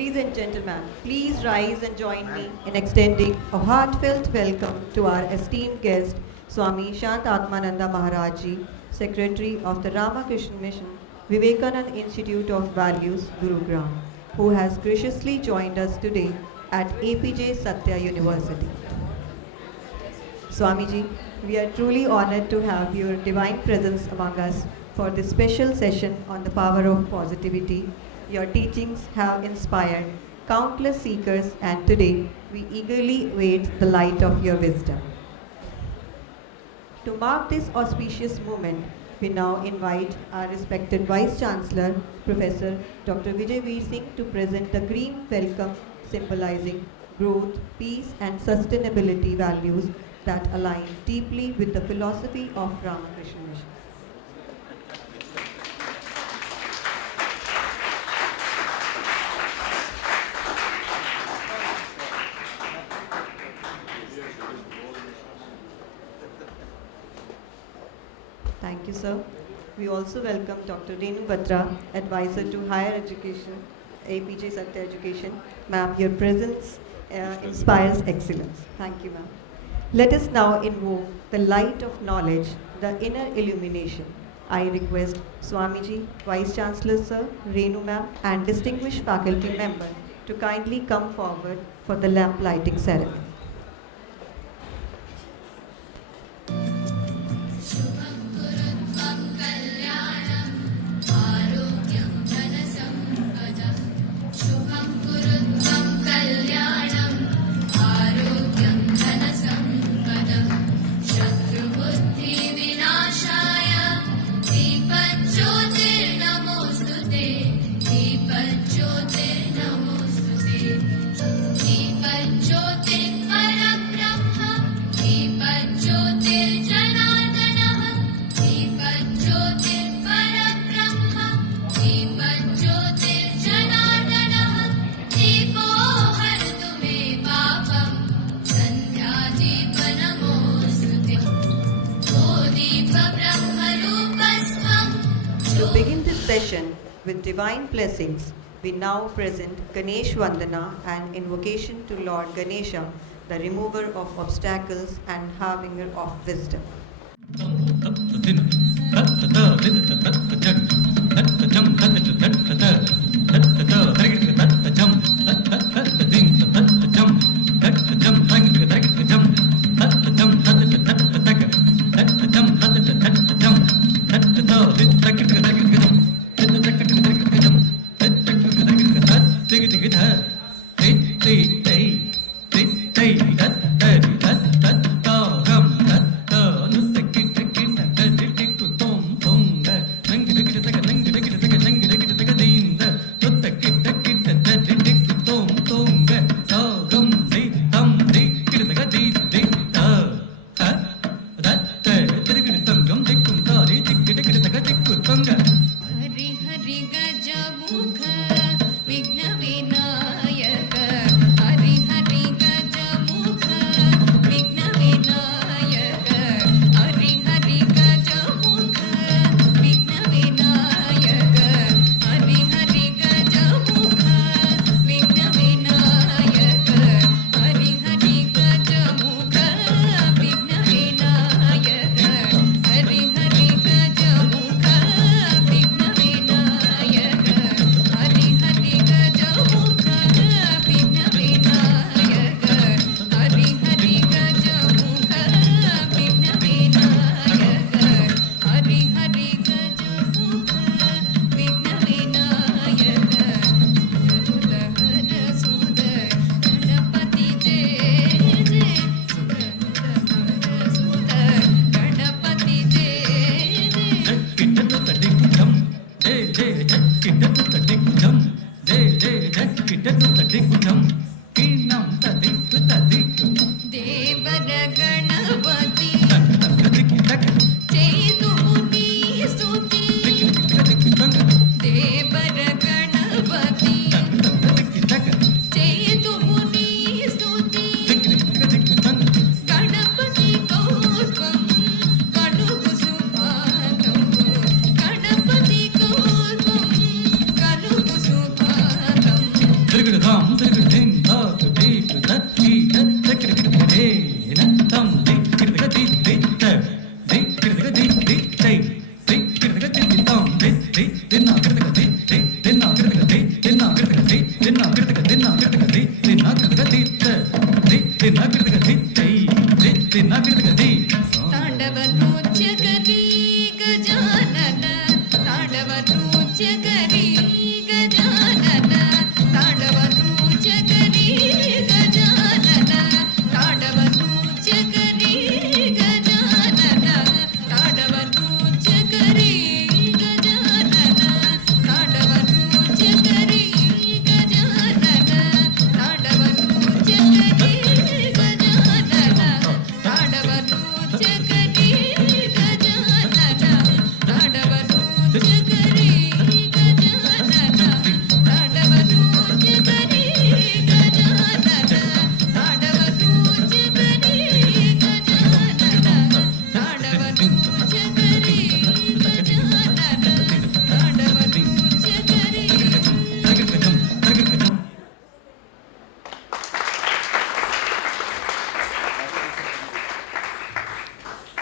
Ladies and gentlemen, please rise and join me in extending a heartfelt welcome to our esteemed guest, Swami Shantatmananda Maharaj Ji, Secretary of the Ramakrishna Mission, Vivekananda Institute of Values, Gurugram, who has graciously joined us today at Apeejay Stya University. Swami Ji, we are truly honored to have your divine presence among us for this special session on the power of positivity. Your teachings have inspired countless seekers, and today we eagerly await the light of your wisdom. To mark this auspicious moment, we now invite our respected Vice Chancellor, Professor Dr. Vijay Singh, to present the green welcome symbolizing growth, peace, and sustainability values that align deeply with the philosophy of Ramakrishna Mission. Thank you, sir. We also welcome Dr. Renu Batra, Advisor to Higher Education, Apeejay Stya Education. Ma'am, your presence inspires excellence. Thank you, ma'am. Let us now invoke the light of knowledge, the inner illumination. I request Swami Ji, Vice Chancellor Sir, Renu ma'am, and distinguished faculty member to kindly come forward for the lamp lighting ceremony. Session with divine blessings, we now present Ganesh Vandana, an invocation to Lord Ganesha, the remover of obstacles and harbinger of wisdom.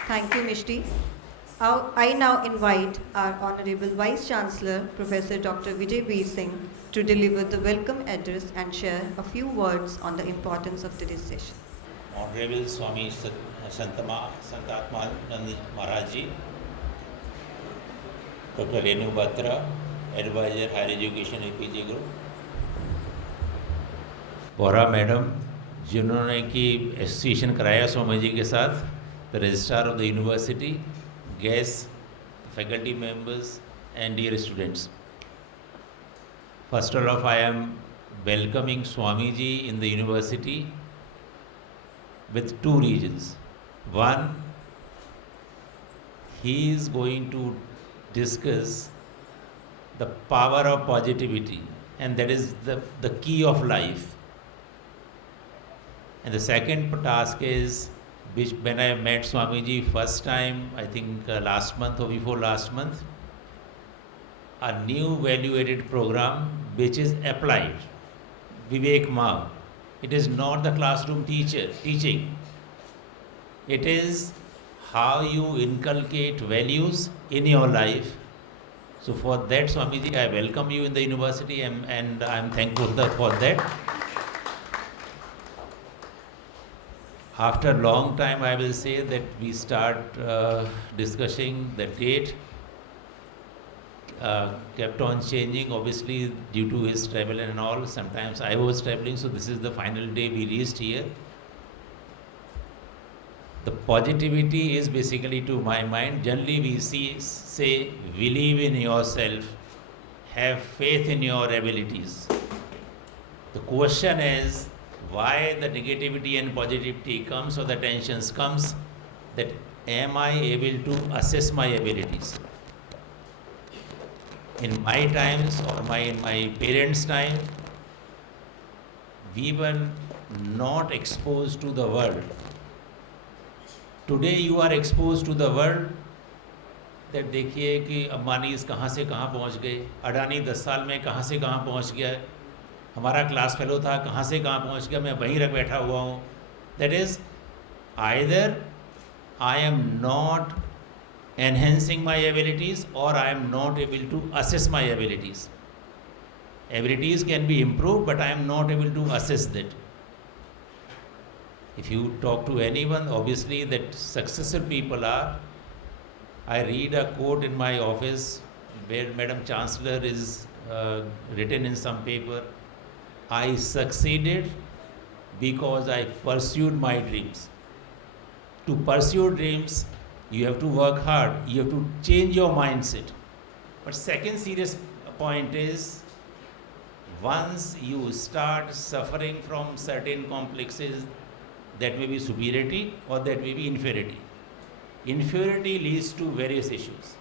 Thank you, Mishti. I now invite our Honorable Vice Chancellor, Professor Dr. Vijay Veer Singh, to deliver the welcome address and share a few words on the importance of today's session. Honorable Swami Shantatmananda Maharaj Ji, Dr. Renu Batra, Advisor Higher Education Apeejay Group, Bora madam जिन्होंने कि association कराया स्वामी जी के साथ, the registrar of the university, guests, faculty members and dear students. First of all, I am welcoming Swami Ji in the university with two reasons. One, he is going to discuss the power of positivity, and that is the key of life. And the second task is, which when I met Swami Ji first time, I think last month or before last month, a new value-added program which is applied, Vivekananda. It is not the classroom teaching. It is how you inculcate values in your life. So for that, Swami Ji, I welcome you in the university and I am thankful for that. After a long time, I will say that we start discussing the date. Kept on changing, obviously due to his travel and all. Sometimes I was traveling, so this is the final day we reached here. The positivity is basically, to my mind, generally we say believe in yourself, have faith in your abilities. The question is, why the negativity and positivity comes or the tensions comes, that am I able to assess my abilities? In my times or in my parents' time, we were not exposed to the world. Today you are exposed to the world. that देखिए कि अंबानीज कहाँ से कहाँ पहुँच गए, अडानी 10 साल में कहाँ से कहाँ पहुँच गया, हमारा क्लास फेलो था कहाँ से कहाँ पहुँच गया, मैं वहीं रख बैठा हुआ हूँ. That is, either I am not enhancing my abilities or I am not able to assess my abilities. Abilities can be improved, but I am not able to assess that. If you talk to anyone, obviously that successful people are. I read a quote in my office where Madam Chancellor is written in some paper, I succeeded because I pursued my dreams. To pursue dreams, you have to work hard, you have to change your mindset. But second serious point is, once you start suffering from certain complexes, that may be superiority or that may be inferiority. Inferiority leads to various issues.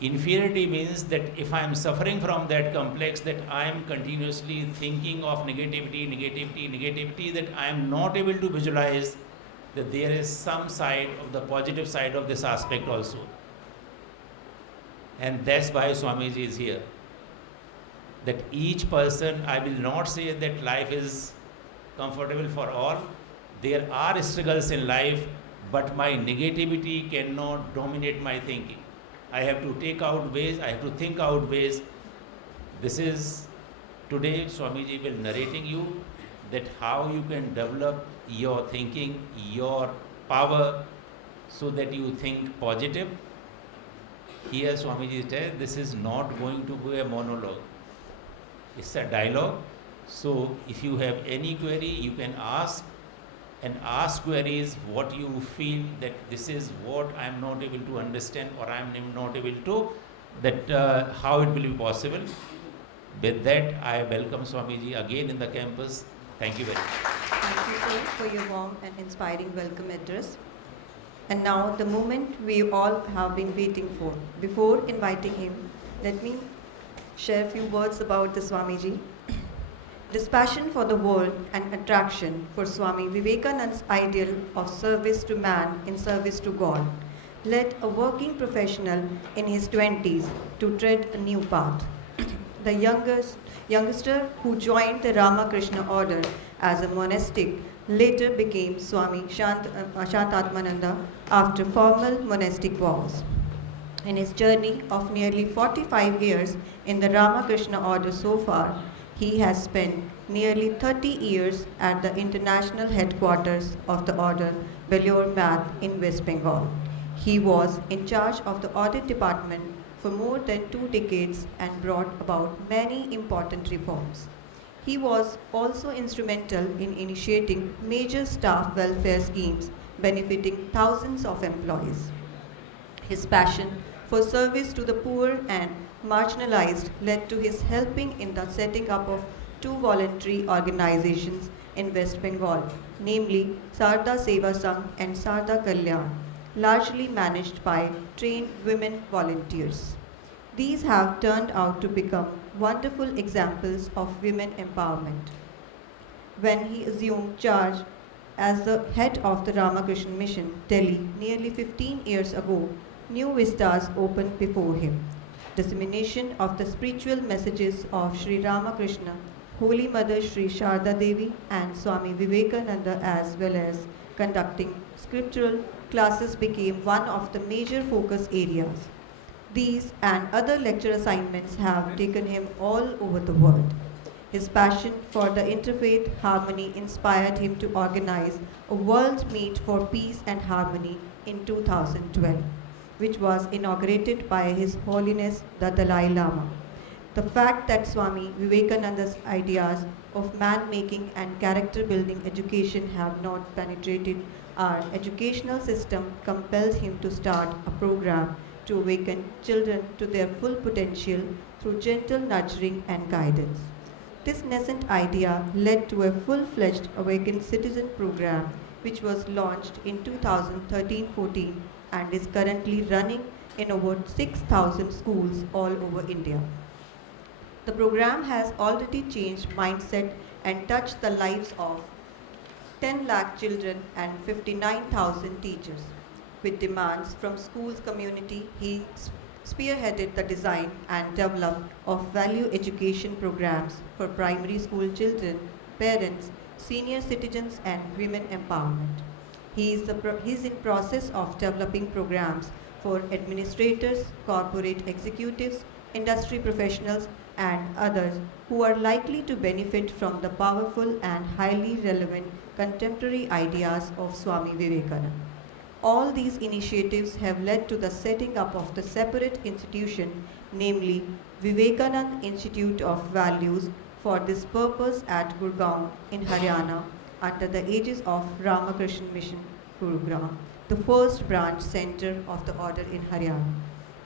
Inferiority means that if I am suffering from that complex, that I am continuously thinking of negativity, that I am not able to visualize that there is some side of the positive side of this aspect also. And that's why Swamiji is here. That each person, I will not say that life is comfortable for all. There are struggles in life, but my negativity cannot dominate my thinking. I have to take out ways, I have to think out ways. This is, today Swamiji will narrating you that how you can develop your thinking, your power, so that you think positive. Here Swamiji said, this is not going to be a monologue. It's a dialogue. So if you have any query, you can ask, and ask queries what you feel that this is what I am not able to understand, or I am not able to, that how it will be possible. With that, I welcome Swamiji again in the campus. Thank you very much. Thank you, sir, for your warm and inspiring welcome address. And now, the moment we all have been waiting for. Before inviting him, let me share a few words about the Swamiji. This passion for the world and attraction for Swami Vivekananda's ideal of service to man in service to God led a working professional in his 20s to tread a new path. The youngster who joined the Ramakrishna order as a monastic later became Swami Shantatmananda after formal monastic vows. In his journey of nearly 45 years in the Ramakrishna order so far, he has spent nearly 30 years at the international headquarters of the order, Belur Math in West Bengal. He was in charge of the audit department for more than 2 decades and brought about many important reforms. He was also instrumental in initiating major staff welfare schemes benefiting thousands of employees. His passion for service to the poor and marginalized led to his helping in the setting up of 2 voluntary organizations in West Bengal, namely Sarda Seva Sangh and Sarda Kalyan, largely managed by trained women volunteers. These have turned out to become wonderful examples of women empowerment. When he assumed charge as the head of the Ramakrishna Mission, Delhi, nearly 15 years ago, new vistas opened before him. Dissemination of the spiritual messages of Sri Ramakrishna, Holy Mother Sri Sharda Devi and Swami Vivekananda, as well as conducting scriptural classes became one of the major focus areas. These and other lecture assignments have taken him all over the world. His passion for the interfaith harmony inspired him to organize a World Meet for Peace and Harmony in 2012, which was inaugurated by His Holiness the Dalai Lama. The fact that Swami Vivekananda's ideas of man-making and character-building education have not penetrated our educational system compelled him to start a program to awaken children to their full potential through gentle nurturing and guidance. This nascent idea led to a full-fledged Awakened Citizen program which was launched in 2013-14 and is currently running in over 6,000 schools all over India. The program has already changed mindset and touched the lives of 10 lakh children and 59,000 teachers. With demands from schools community, he spearheaded the design and development of value education programs for primary school children, parents, senior citizens and women empowerment. He is in process of developing programs for administrators, corporate executives, industry professionals and others who are likely to benefit from the powerful and highly relevant contemporary ideas of Swami Vivekananda. All these initiatives have led to the setting up of the separate institution, namely Vivekananda Institute of Values, for this purpose at Gurugram in Haryana under the aegis of Ramakrishna Mission, Gurugram, the first branch center of the order in Haryana.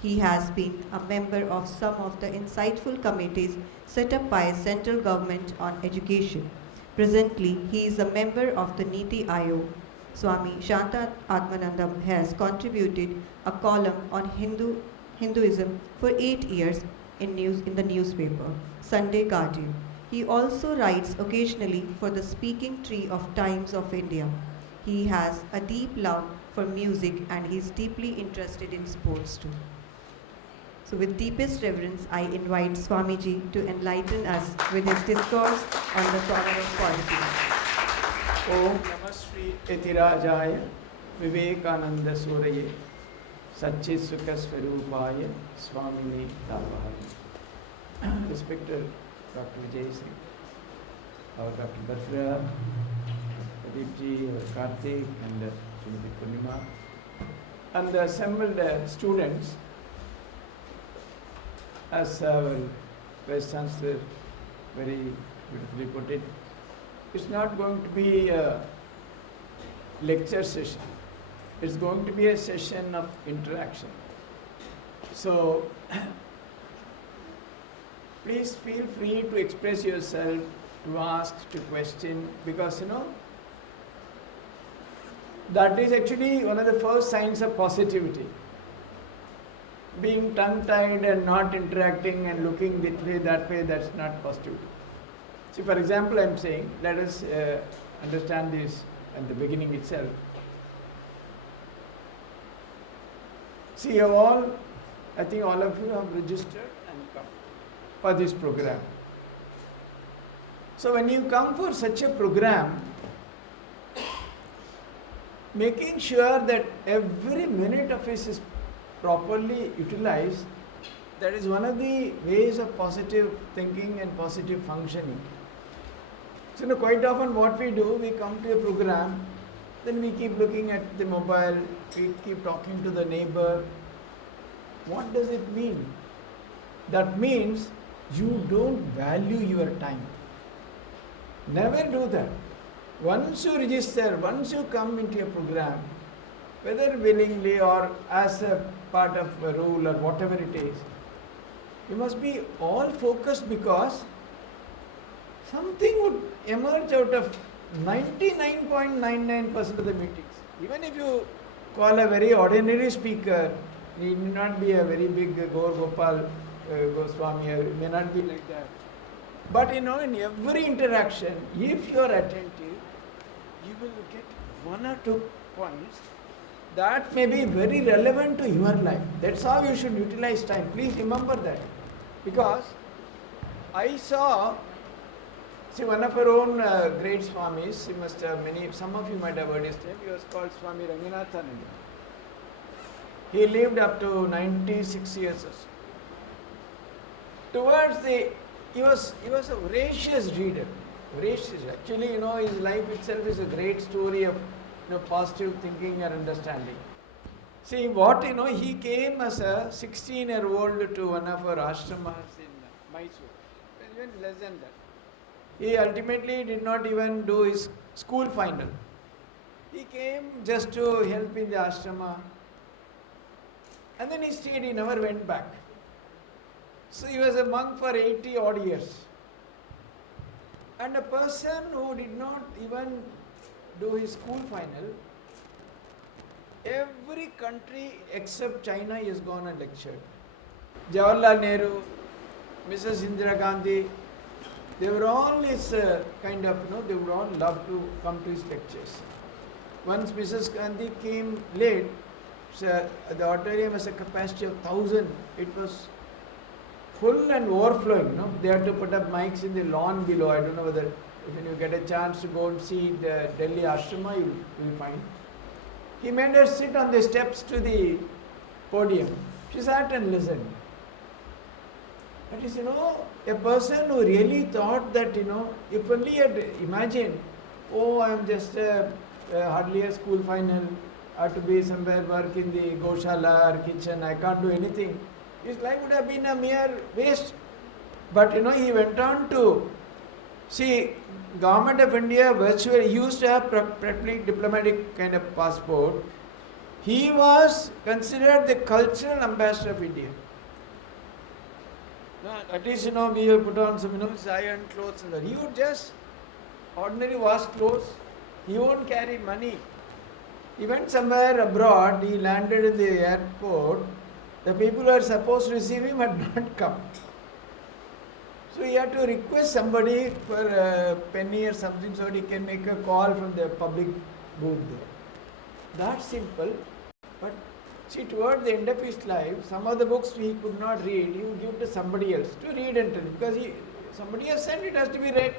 He has been a member of some of the insightful committees set up by central government on education. Presently, he is a member of the Niti Aayog. Swami Shantatmananda has contributed a column on Hinduism for 8 years in the newspaper, Sunday Guardian. He also writes occasionally for the Speaking Tree of Times of India. He has a deep love for music and he is deeply interested in sports too. So with deepest reverence, I invite Swami Ji to enlighten us with his discourse on the power of politics. Om Namah Shri Etirajaya Vivekananda Suraye Satchit Sukha Swarupaya Swamini Dabhaya. Respected Dr. Vijay Singh, our Dr. Batra, Pradeep Ji, Karthik, and Srimati Purnima, and the assembled students, as our Vice Chancellor very beautifully put it, it's not going to be a lecture session. It's going to be a session of interaction. So, please feel free to express yourself, to ask, to question, because that is actually one of the first signs of positivity. Being tongue-tied and not interacting and looking that way, that's not positivity. See, for example, I'm saying, let us understand this at the beginning itself. See, I think all of you have registered and come for this program. So when you come for such a program, making sure that every minute of it is properly utilized, that is one of the ways of positive thinking and positive functioning. So quite often what we do, we come to a program, then we keep looking at the mobile, we keep talking to the neighbor. What does it mean? That means you don't value your time. Never do that. Once you register, once you come into a program, whether willingly or as a part of a rule or whatever it is, you must be all focused, because something would emerge out of 99.99% of the meetings. Even if you call a very ordinary speaker, he need not be a very big Gaur Gopal Goswami, it may not be like that. But in every interaction, if you are attentive, you will get one or two points that may be very relevant to your life. That's how you should utilize time. Please remember that. Because I saw, see, one of our own great Swamis, you must have some of you might have heard his name, he was called Swami Ranganathananda. He lived up to 96 years or so. He was a voracious reader. Voracious. Actually, his life itself is a great story of positive thinking and understanding. See, he came as a 16-year-old to one of our ashramas in Mysore. Even less than that. He ultimately did not even do his school final. He came just to help in the ashrama. And then he stayed, he never went back. So he was a monk for 80 odd years. And a person who did not even do his school final, every country except China he has gone and lectured. Jawaharlal Nehru, Mrs. Indira Gandhi, they were all his kind of, they would all love to come to his lectures. Once Mrs. Gandhi came late, so the auditorium has a capacity of 1,000. It was full and overflowing. They had to put up mics in the lawn below. I don't know whether when you get a chance to go and see the Delhi ashrama, you will find. He made her sit on the steps to the podium. She sat and listened. That is, a person who really thought that, if only he had imagined, I am just hardly a school final, I have to be somewhere work in the Goshala or kitchen, I can't do anything. His life would have been a mere waste. But he went on to see Government of India virtually, he used to have practically diplomatic kind of passport. He was considered the cultural ambassador of India. At least we have put on some iron clothes and that. He would just ordinary wash clothes. He won't carry money. He went somewhere abroad, he landed in the airport. The people who are supposed to receive him had not come. So he had to request somebody for a penny or something so he can make a call from the public booth there. That simple. But see, toward the end of his life, some of the books he could not read, he would give to somebody else to read and tell, because somebody has said it has to be read.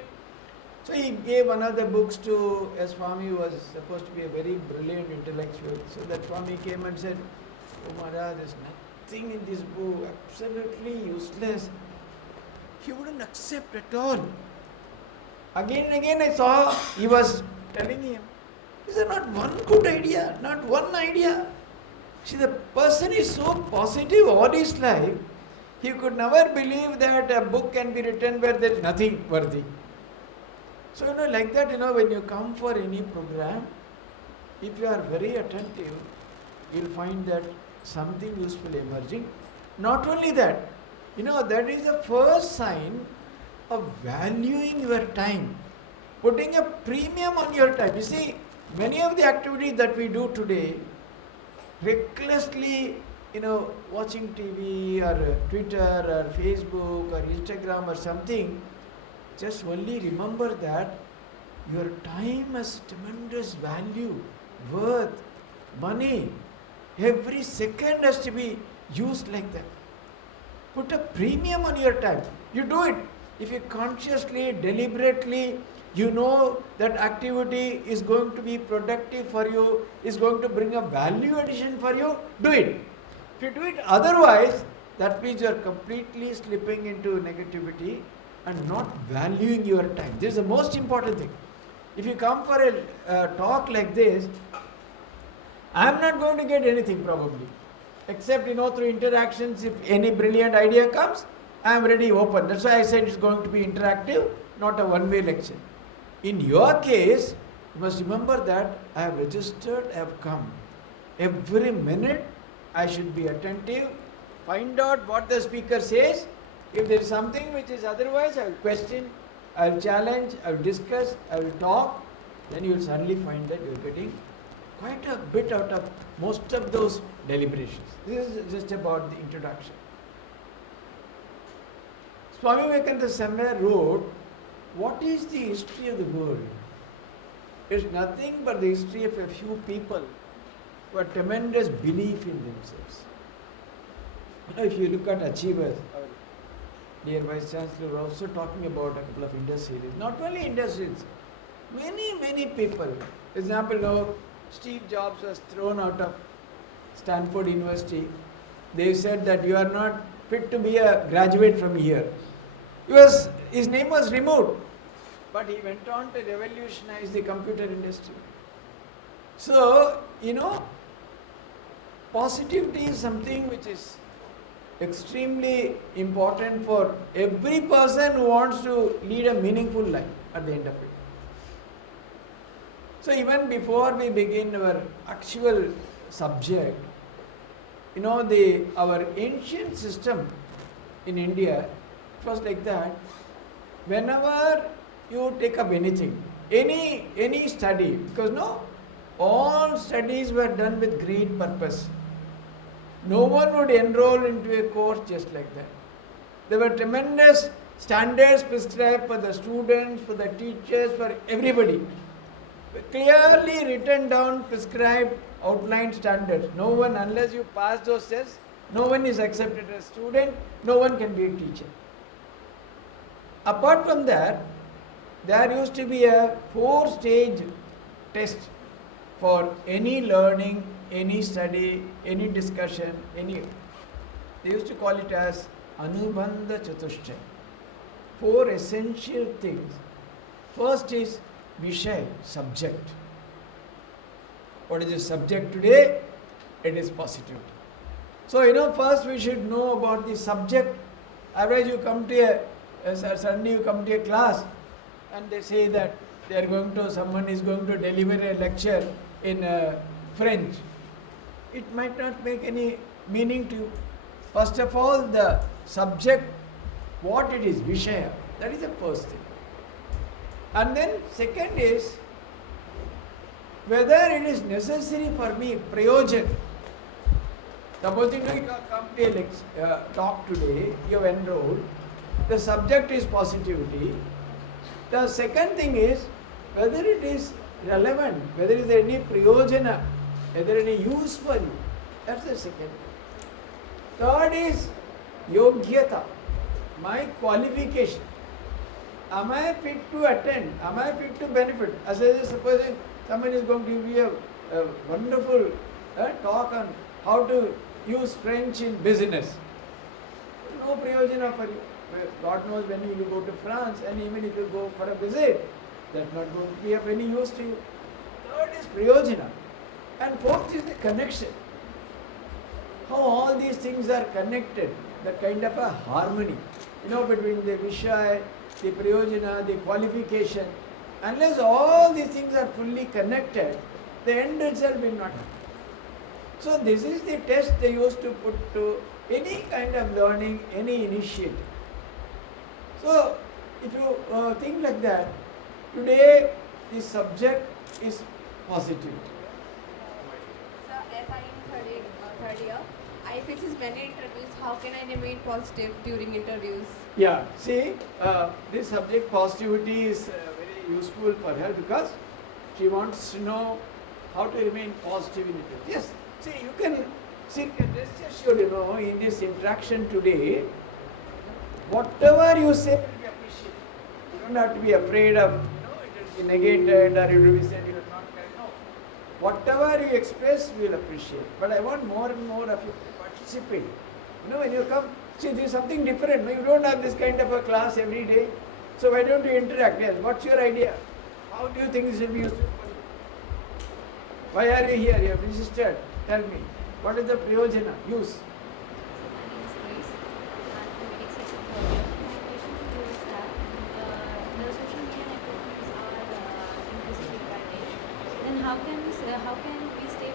So he gave another books to a Swami who was supposed to be a very brilliant intellectual. So that Swami came and said, "Oh Maharaj, there's nothing in this book, absolutely useless." He wouldn't accept at all. Again and again I saw he was telling him, this is not one good idea, not one idea. See, the person is so positive all his life, he could never believe that a book can be written where there is nothing worthy. So, like that, when you come for any program, if you are very attentive, you will find that something useful emerging. Not only that, that is the first sign of valuing your time, putting a premium on your time. You see, many of the activities that we do today, recklessly, watching TV or Twitter or Facebook or Instagram or something, just only remember that your time has tremendous value, worth, money. Every second has to be used like that. Put a premium on your time. You do it. If you consciously, deliberately, you know that activity is going to be productive for you, is going to bring a value addition for you, do it. If you do it otherwise, that means you are completely slipping into negativity and not valuing your time. This is the most important thing. If you come for a talk like this, I am not going to get anything probably, except through interactions. If any brilliant idea comes, I am ready, open. That's why I said it's going to be interactive, not a one-way lecture. In your case, you must remember that I have registered, I have come. Every minute I should be attentive, find out what the speaker says. If there is something which is otherwise, I will question, I will challenge, I will discuss, I will talk. Then you will suddenly find that you are getting quite a bit out of most of those deliberations. This is just about the introduction. Swami Vivekananda somewhere wrote, what is the history of the world? It's nothing but the history of a few people who have tremendous belief in themselves. If you look at achievers, our dear Vice Chancellor was also talking about a couple of industries. Not only industries, many people. For example, Steve Jobs was thrown out of Stanford University. They said that you are not fit to be a graduate from here. His name was removed, but he went on to revolutionize the computer industry. So, positivity is something which is extremely important for every person who wants to lead a meaningful life at the end of it. So even before we begin our actual subject, our ancient system in India, it was like that. Whenever you take up anything, any study, because all studies were done with great purpose. No one would enroll into a course just like that. There were tremendous standards prescribed for the students, for the teachers, for everybody. Clearly written down, prescribed, outlined standards. No one, unless you pass those tests, no one is accepted as a student, no one can be a teacher. Apart from that, there used to be a 4-stage test for any learning, any study, any discussion, they used to call it as Anubandha Chatushchay. 4 essential things. First is Vishay, subject. What is the subject today? It is positivity. So, first we should know about the subject. Otherwise you come to suddenly you come to a class and they say that someone is going to deliver a lecture in French. It might not make any meaning to you. First of all, the subject, what it is, Vishaya, that is the first thing. And then second is, whether it is necessary for me, prayojan. Suppose you come to a talk today, you have enrolled, the subject is positivity. The second thing is, whether it is relevant, whether is there any prayojana, whether any use for you. That's the second. Third is yogyata, my qualification. Am I fit to attend? Am I fit to benefit? As I say, supposing someone is going to give you a wonderful talk on how to use French in business. No prayojana for you. God knows when you will go to France, and even if you go for a visit, that's not going to be of any use to you. Third is prayojana. And fourth is the connection. How all these things are connected, that kind of a harmony, between the Vishaya, the prayojana, the qualification. Unless all these things are fully connected, the end itself will not happen. So this is the test they used to put to any kind of learning, any initiative. So if you think like that, today the subject is positivity. So as I am third year, I faces many interviews. How can I remain positive during interviews? Yeah, see, this subject positivity is very useful for her because she wants to know how to remain positive in it. Yes, see, you can see, rest assured, in this interaction today, whatever you say will be appreciated. You don't have to be afraid of, it will be negated or it will be said you are not correct. No. Whatever you express, we will appreciate. But I want more and more of you to participate. When you come, see, this is something different. You don't have this kind of a class every day. So why don't you interact? Yes, what's your idea? How do you think this will be useful for you? Why are you here? You have registered. Tell me. What is the prayojana? Use. My name is Grace. I'm a medic section coordinator. My question to you is that the social media networks are increasingly advantage. Then how can we stay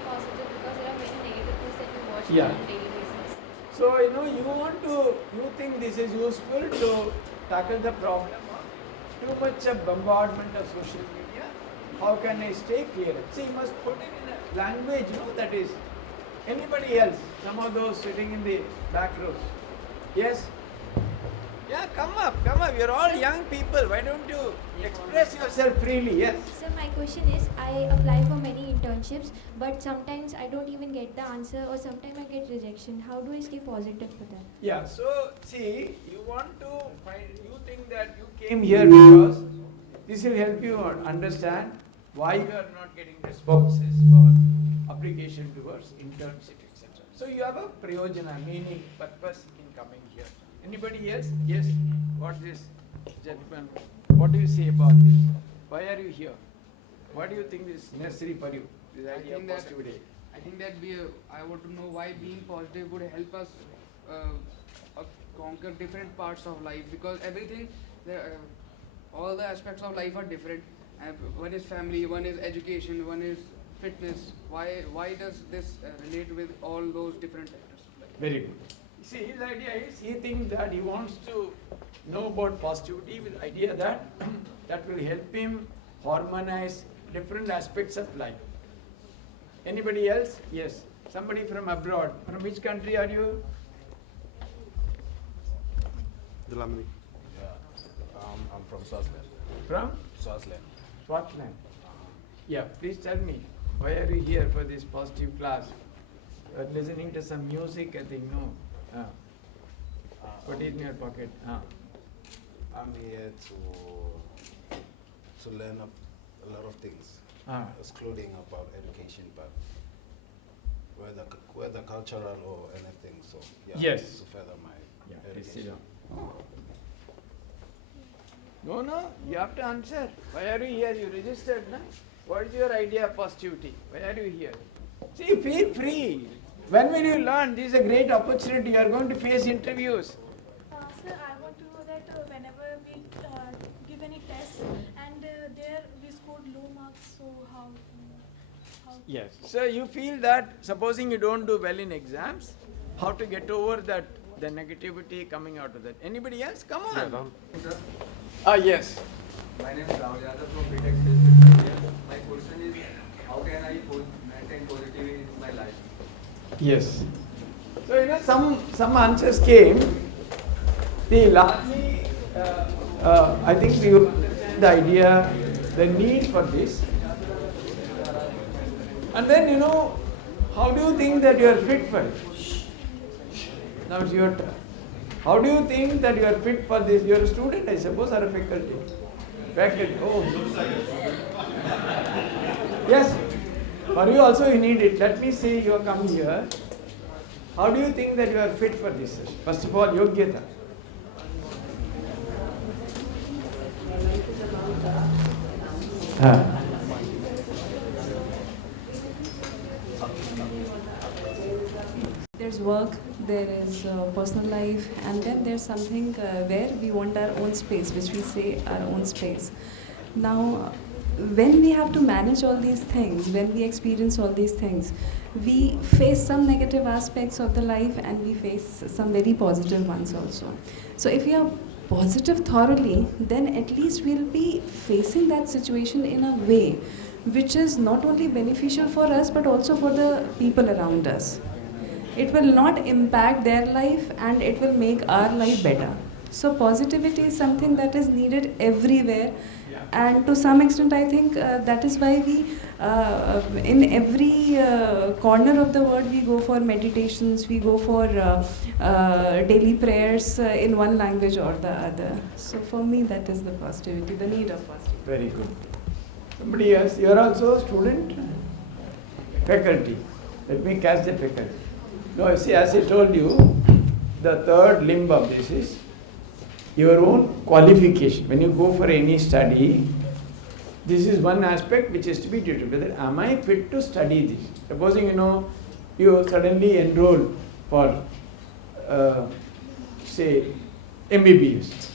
positive, because there are many negative things that we watch Yeah. on a daily basis. So, you think this is useful to tackle the problem of too much of bombardment of social media. How can I stay clear? See, you must put it in a language, that is anybody else, some of those sitting in the back rows. Yes? Yeah, come up. You're all young people. Why don't you express yourself freely? Yes. So my question is, I apply for many internships, but sometimes I don't even get the answer, or sometimes I get rejection. How do I stay positive for that? Yeah, so see, you think that you came here because this will help you understand why you are not getting responses for application towards internship, etc. So you have a prayojana, meaning, purpose in coming here. Anybody else? Yes. What this gentleman? What do you say about this? Why are you here? What do you think is necessary for you? This idea of positivity. I think that I want to know why being positive would help us conquer different parts of life, because all the aspects of life are different. One is family, one is education, one is fitness. Why does this relate with all those different aspects of life? Very good. See, his idea is, he thinks that he wants to know about positivity with the idea that that will help him harmonize different aspects of life. Anybody else? Yes. Somebody from abroad. From which country are you? Germany. Yeah, I'm from Swaziland. From? Swaziland. Swaziland. Yeah, please tell me, why are you here for this positive class? You are listening to some music, I think, no? Put it in your pocket. I'm here to learn a lot of things, excluding about education, but whether cultural or anything. So yeah, Yes. to further my Please sit education. down. No, you have to answer. Why are you here? You registered, na? What is your idea of positivity? Why are you here? See, feel free. When will you learn? This is a great opportunity. You are going to face interviews. Sir, I want to know that whenever we give any test and there we scored low marks, so how? Yes. So you feel that, supposing you don't do well in exams, how to get over that, the negativity coming out of that? Anybody else? Come on. Yes. My name is Rahul Yadav from Apeejay Stya University. My question is, how can I maintain positivity in my life? Yes. So some answers came. Largely, I think we understand the idea, the need for this. And then how do you think that you are fit for it? Now it's your turn. How do you think that you are fit for this? You are a student, I suppose, or a faculty? Faculty. Oh. Yes. For you also you need it. Let me say you are coming here. How do you think that you are fit for this? First of all, yogyata. There's work, there is personal life, and then there's something where we want our own space, which we say our own space. Now, when we have to manage all these things, when we experience all these things, we face some negative aspects of the life and we face some very positive ones also. So if we are positive thoroughly, then at least we'll be facing that situation in a way which is not only beneficial for us but also for the people around us. It will not impact their life and it will make our life better. So positivity is something that is needed everywhere, and to some extent I think that is why we in every corner of the world we go for meditations, we go for daily prayers in one language or the other. So for me that is the positivity, the need of positivity. Very good. Somebody else, you are also a student? Faculty. Let me catch the faculty. No, see, as I told you, the third limb of this is your own qualification. When you go for any study, this is one aspect which is to be determined. Whether am I fit to study this? Supposing you suddenly enroll for say MBBS.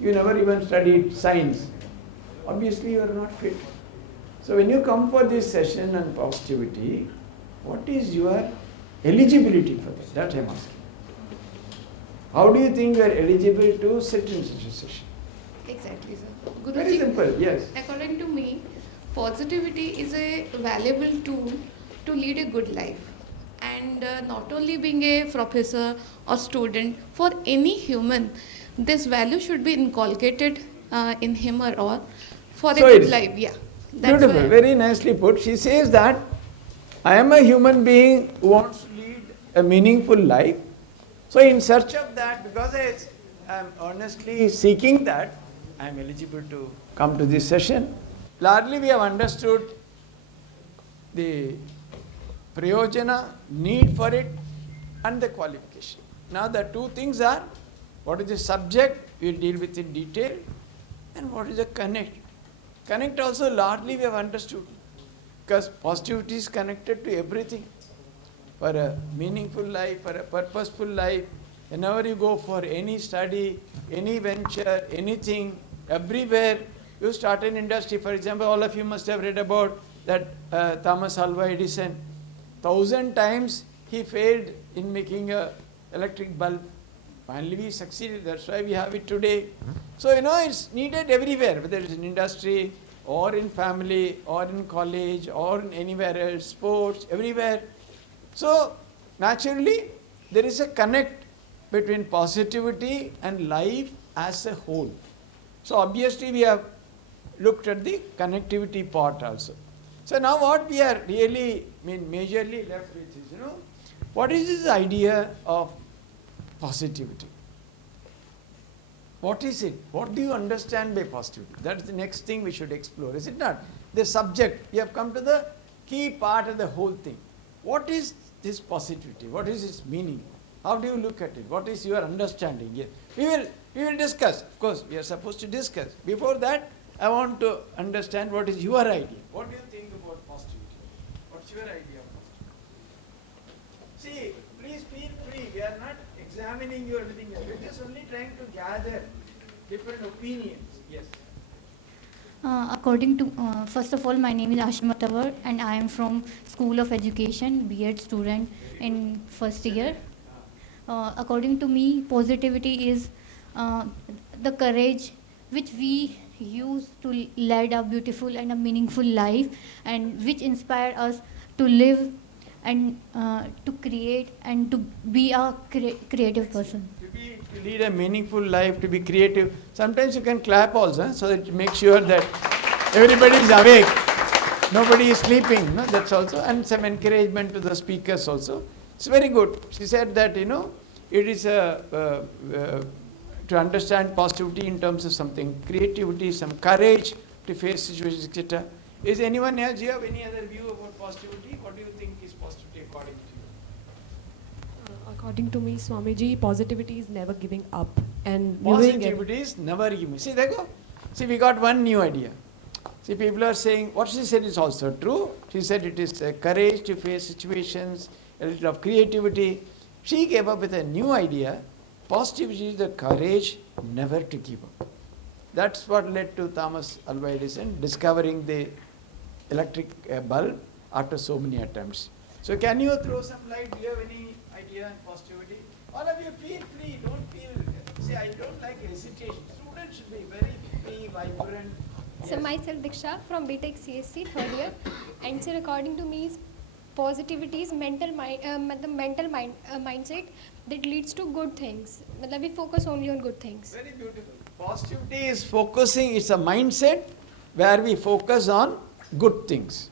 You never even studied science. Obviously you are not fit. So when you come for this session on positivity, what is your eligibility for this? That I am asking. How do you think you are eligible to sit in such a session? Exactly, sir. Guruji, Very simple, yes. according to me, positivity is a valuable tool to lead a good life. And not only being a professor or student, for any human, this value should be inculcated in him or her for a good life. Yeah. That's Beautiful, very nicely put. She says that I am a human being who wants to lead a meaningful life. So in search of that, because I am earnestly seeking that, I am eligible to come to this session. Largely we have understood the prayojana, need for it, and the qualification. Now the two things are, what is the subject, we will deal with in detail, and what is the connect. Connect also largely we have understood, because positivity is connected to everything. For a meaningful life, for a purposeful life, whenever you go for any study, any venture, anything, everywhere, you start an industry. For example, all of you must have read about that Thomas Alva Edison. 1,000 times he failed in making an electric bulb. Finally we succeeded, that's why we have it today. So it's needed everywhere, whether it's in industry, or in family, or in college, or in anywhere else, sports, everywhere. So naturally there is a connect between positivity and life as a whole. So obviously we have looked at the connectivity part also. So now what we are really, majorly left with is, what is this idea of positivity? What is it? What do you understand by positivity? That's the next thing we should explore, is it not? The subject, we have come to the key part of the whole thing. What is this positivity? What is its meaning? How do you look at it? What is your understanding? Yes. We will discuss. Of course, we are supposed to discuss. Before that, I want to understand what is your idea. What do you think about positivity? What's your idea of positivity? See, please feel free. We are not examining you or anything else. We are just only trying to gather different opinions. Yes. According to, first of all, my name is Ashima Tawar and I am from School of Education, B.Ed student in first year. According to me, positivity is the courage which we use to lead a beautiful and a meaningful life, and which inspire us to live and to create and to be a creative person. To lead a meaningful life, to be creative. Sometimes you can clap also, so that you make sure that everybody is awake. Nobody is sleeping. No? That's also, and some encouragement to the speakers also. It's very good. She said that, it is to understand positivity in terms of something, creativity, some courage to face situations, etc. Is anyone else, do you have any other view about positivity? What do you think is positivity according to you? According to me, Swami Ji, positivity is never giving up. And Positivity is never giving. See, there you go. See, we got one new idea. See, people are saying, what she said is also true. She said it is courage to face situations, a little of creativity. She came up with a new idea. Positivity is the courage never to give up. That's what led to Thomas Alva Edison discovering the electric bulb after so many attempts. So can you throw some light? Do you have any idea on positivity? All of you feel free, don't feel, see, I don't like hesitation. Students should be very free, vibrant. So myself Diksha from BTech CSC 3rd year, and so according to me, positivity is the mental mindset that leads to good things. We focus only on good things. Very beautiful. Positivity is focusing, it's a mindset where we focus on good things.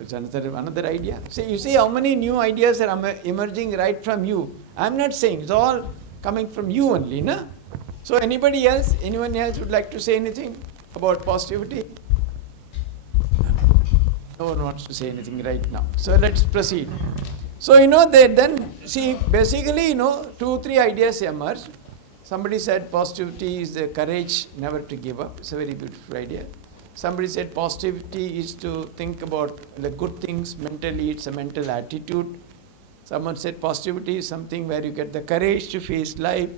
It's another idea. See, you see how many new ideas are emerging right from you. I'm not saying, it's all coming from you only, no? So anyone else would like to say anything about positivity? No one wants to say anything right now. So let's proceed. So basically 2-3 ideas emerge. Somebody said positivity is the courage never to give up. It's a very beautiful idea. Somebody said positivity is to think about the good things mentally, it's a mental attitude. Someone said positivity is something where you get the courage to face life.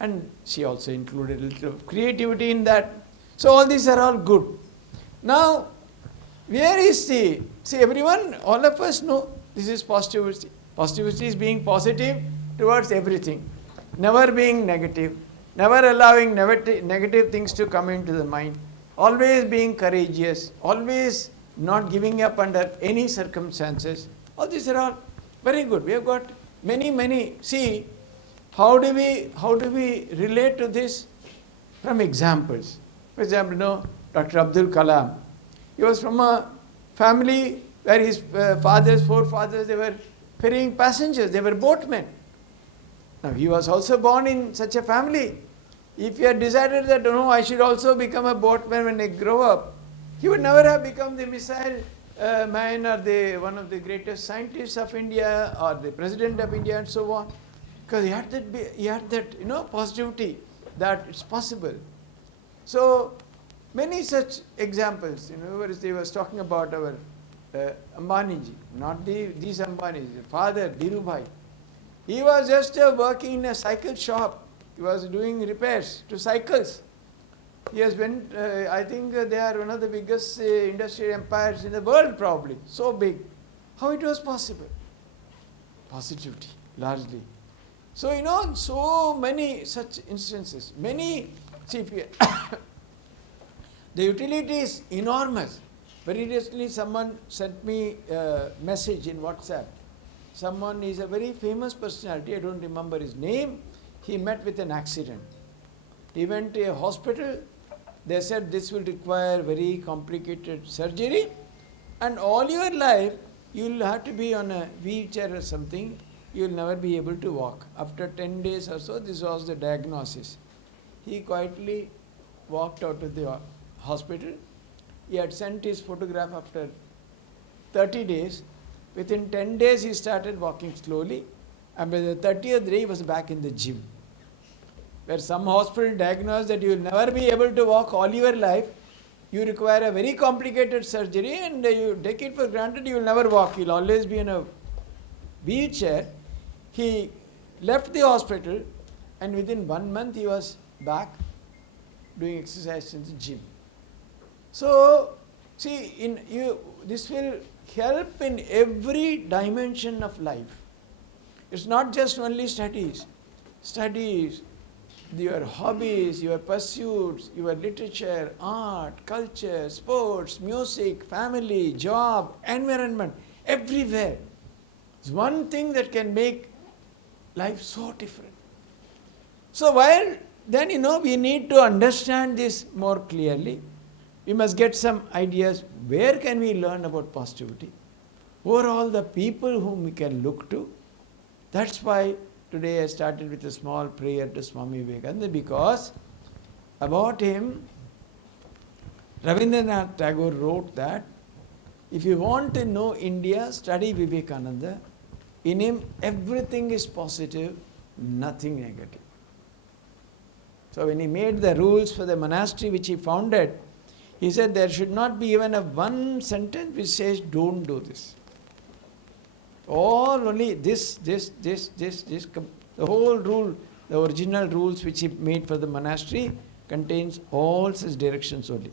And she also included a little of creativity in that. So all these are all good. Now, where is see everyone, all of us know this is positivity. Positivity is being positive towards everything. Never being negative. Never allowing negative things to come into the mind. Always being courageous. Always not giving up under any circumstances. All these are all very good. We have got many. See, how do we relate to this? From examples. For example, Dr. Abdul Kalam. He was from a family where his forefathers, they were ferrying passengers, they were boatmen. Now he was also born in such a family. If he had decided that, no, I should also become a boatman when I grow up, he would never have become the missile man or one of the greatest scientists of India or the president of India and so on. Because he had that positivity that it's possible. So many such examples. He was talking about our Ambani ji, not these Ambani, the father Dhirubhai. He was just working in a cycle shop. He was doing repairs to cycles. He has went, I think they are one of the biggest industrial empires in the world probably. So big. How it was possible? Positivity, largely. So, so many such instances. The utility is enormous. Very recently someone sent me a message in WhatsApp. Someone is a very famous personality, I don't remember his name. He met with an accident. He went to a hospital. They said this will require very complicated surgery and all your life you will have to be on a wheelchair or something. You will never be able to walk. After 10 days or so, this was the diagnosis. He quietly walked out of the hospital. He had sent his photograph after 30 days. Within 10 days, he started walking slowly. And by the 30th day, he was back in the gym. Where some hospital diagnosed that you will never be able to walk all your life. You require a very complicated surgery and you take it for granted you will never walk. You will always be in a wheelchair. He left the hospital and within 1 month he was back doing exercise in the gym. So, see, this will help in every dimension of life. It's not just only studies. Studies, your hobbies, your pursuits, your literature, art, culture, sports, music, family, job, environment, everywhere. It's one thing that can make life so different. So while then we need to understand this more clearly, we must get some ideas where can we learn about positivity, who are all the people whom we can look to. That's why today I started with a small prayer to Swami Vivekananda, because about him, Rabindranath Tagore wrote that if you want to know India, study Vivekananda. In him, everything is positive, nothing negative. So when he made the rules for the monastery which he founded, He said there should not be even a one sentence which says don't do this. All only this. The whole rule, the original rules which he made for the monastery contains all such directions only.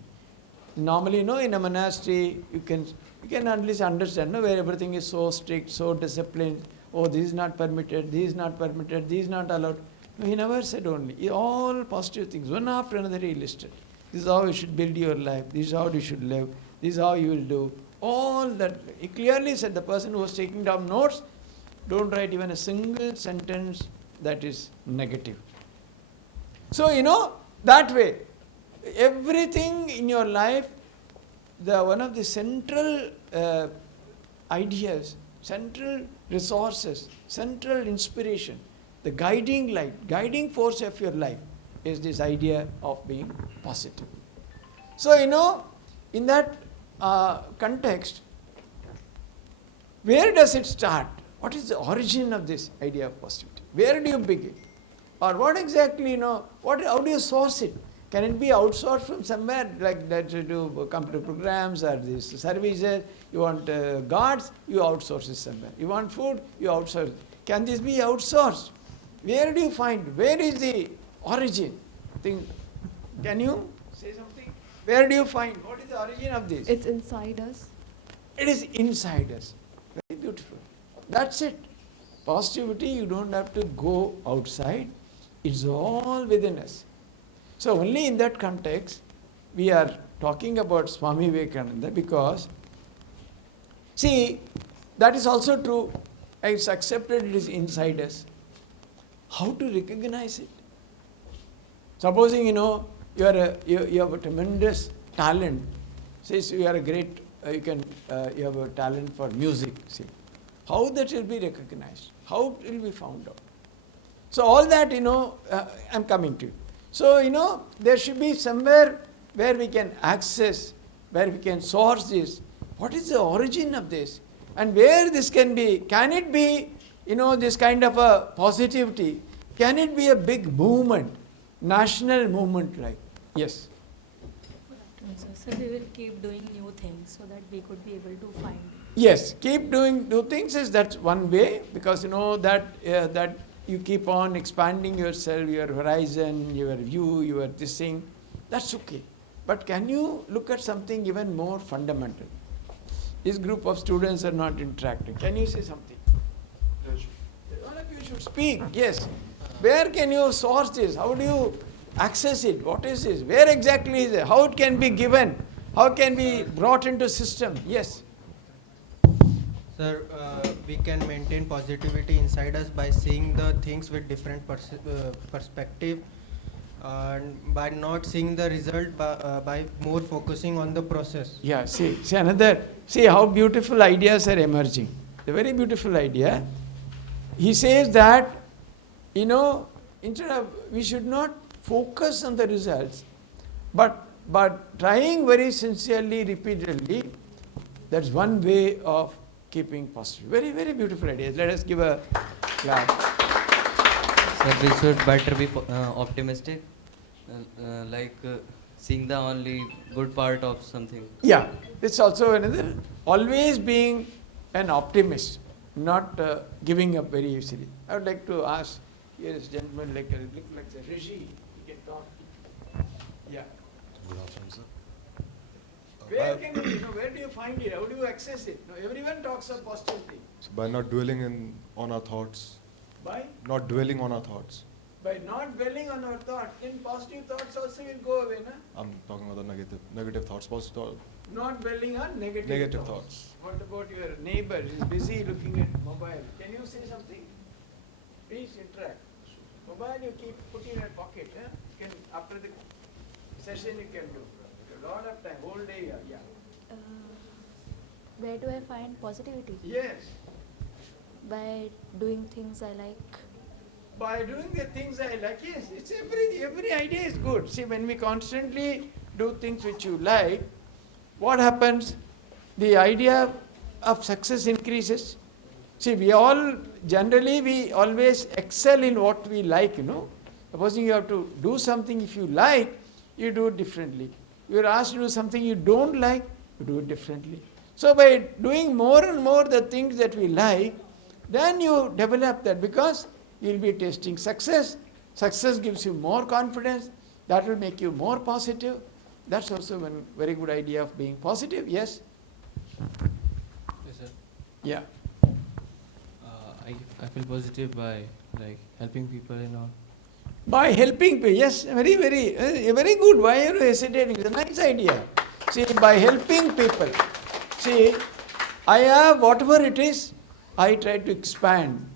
Normally, in a monastery, you can at least understand, where everything is so strict, so disciplined. Oh, this is not permitted, this is not permitted, this is not allowed. No, he never said only. All positive things, one after another he listed. This is how you should build your life, this is how you should live, this is how you will do. All that, he clearly said, the person who was taking down notes, don't write even a single sentence that is negative. So, that way, everything in your life, one of the central ideas, central resources, central inspiration, the guiding light, guiding force of your life is this idea of being positive. So, in that context, where does it start? What is the origin of this idea of positivity? Where do you begin? Or what exactly, how do you source it? Can it be outsourced from somewhere, like that you do computer programs or these services? You want guards, you outsource it somewhere. You want food, you outsource it. Can this be outsourced? Where do you find? Where is the origin? Can you say something? Where do you find? What is the origin of this? It's inside us. It is inside us. Very beautiful. That's it. Positivity, you don't have to go outside. It's all within us. So only in that context, we are talking about Swami Vivekananda, because, see, that is also true. It's accepted, it is inside us. How to recognize it? Supposing, you have a tremendous talent. Say you are a great, you have a talent for music. See, how that will be recognized? How it will be found out? So all that, I'm coming to. So, there should be somewhere where we can access, where we can source this. What is the origin of this? And where this can be? Can it be, this kind of a positivity? Can it be a big movement, national movement like? Yes. So we will keep doing new things so that we could be able to find. Yes, keep doing new things that's one way, because that you keep on expanding yourself, your horizon, your view, your this thing, that's okay. But can you look at something even more fundamental? This group of students are not interacting. Can you say something? One of you should speak, yes. Where can you source this? How do you access it? What is this? Where exactly is it? How it can be given? How can be brought into system? Yes. Sir, we can maintain positivity inside us by seeing the things with different perspective, and by not seeing the result, by more focusing on the process. Yeah, see how beautiful ideas are emerging. A very beautiful idea. He says that, instead of, we should not focus on the results, but trying very sincerely, repeatedly, that's one way of keeping positive. Very, very beautiful ideas. Let us give a clap. So we should better be optimistic, seeing the only good part of something. Yeah, it's also another, always being an optimist, not giving up very easily. I would like to ask, here is a gentleman like a Rishi, he can talk. Yeah. Good afternoon, sir. Where can you, where do you find it? How do you access it? Everyone talks of positivity. So by not dwelling on our thoughts. By? Not dwelling on our thoughts. By not dwelling on our thoughts, then positive thoughts also will go away, na? I'm talking about the negative thoughts. Positive. Not dwelling on negative thoughts. What about your neighbor? He's busy looking at mobile. Can you say something? Please interact. Mobile you put in your pocket. You can, after the session you can do. A lot of time, whole day. Yeah. Where do I find positivity? Yes. By doing things I like. By doing the things I like, yes. It's every idea is good. See, when we constantly do things which you like, what happens? The idea of success increases. See, we always excel in what we like, Supposing you have to do something, if you like, you do it differently. You are asked to do something you don't like, you do it differently. So by doing more and more the things that we like, then you develop that, because you will be tasting success. Success gives you more confidence. That will make you more positive. That's also one very good idea of being positive. Yes? Yes, sir. Yeah. I feel positive by like helping people and all. By helping people, yes, very good. Why are you hesitating? It's a nice idea. See, by helping people. See, I have whatever it is, I try to expand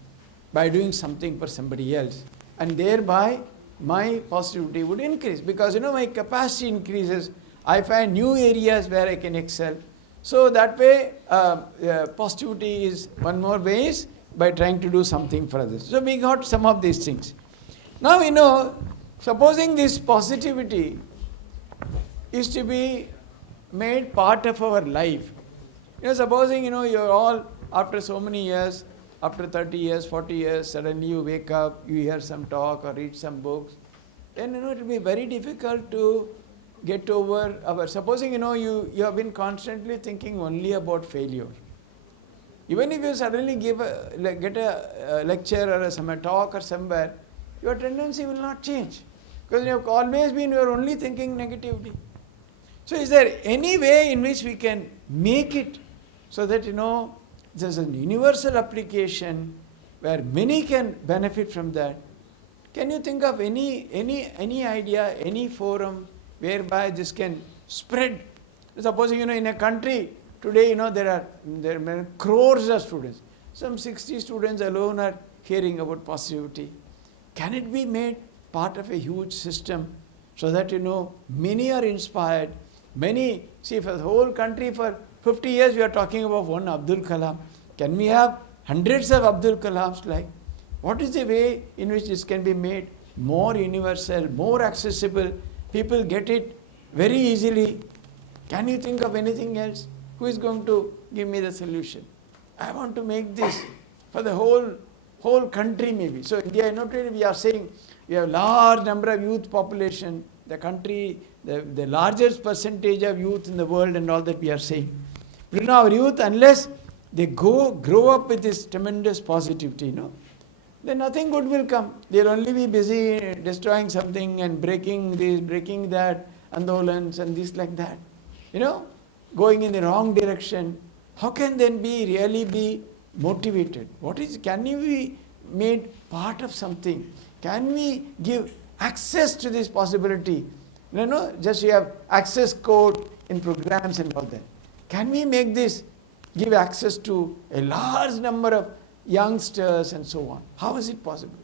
by doing something for somebody else. And thereby, my positivity would increase. Because, my capacity increases. I find new areas where I can excel. So that way, positivity is one more way is by trying to do something for others. So we got some of these things. Now, supposing this positivity is to be made part of our life. Supposing, you're all, after so many years, after 30 years, 40 years, suddenly you wake up, you hear some talk or read some books, then, it will be very difficult to get over our, supposing, you have been constantly thinking only about failure. Even if you suddenly get a lecture or some talk or somewhere, your tendency will not change. Because you have always been, you are only thinking negatively. So is there any way in which we can make it so that, there's a universal application where many can benefit from that? Can you think of any idea, any forum whereby this can spread? Supposing, in a country, today, there are crores of students. Some 60 students alone are hearing about positivity. Can it be made part of a huge system so that, many are inspired? Many, see, for the whole country, for 50 years we are talking about one Abdul Kalam. Can we have hundreds of Abdul Kalams like? What is the way in which this can be made more universal, more accessible? People get it very easily. Can you think of anything else? Who is going to give me the solution? I want to make this for the whole country maybe. So India, we are saying we have large number of youth population, the country, the largest percentage of youth in the world and all that we are saying. But our youth, unless they grow up with this tremendous positivity, then nothing good will come. They'll only be busy destroying something and breaking this, breaking that, andolans and this like that. Going in the wrong direction. How can then really be motivated? Can you be made part of something? Can we give access to this possibility? Just you have access code in programs and all that. Can we make this, give access to a large number of youngsters and so on? How is it possible?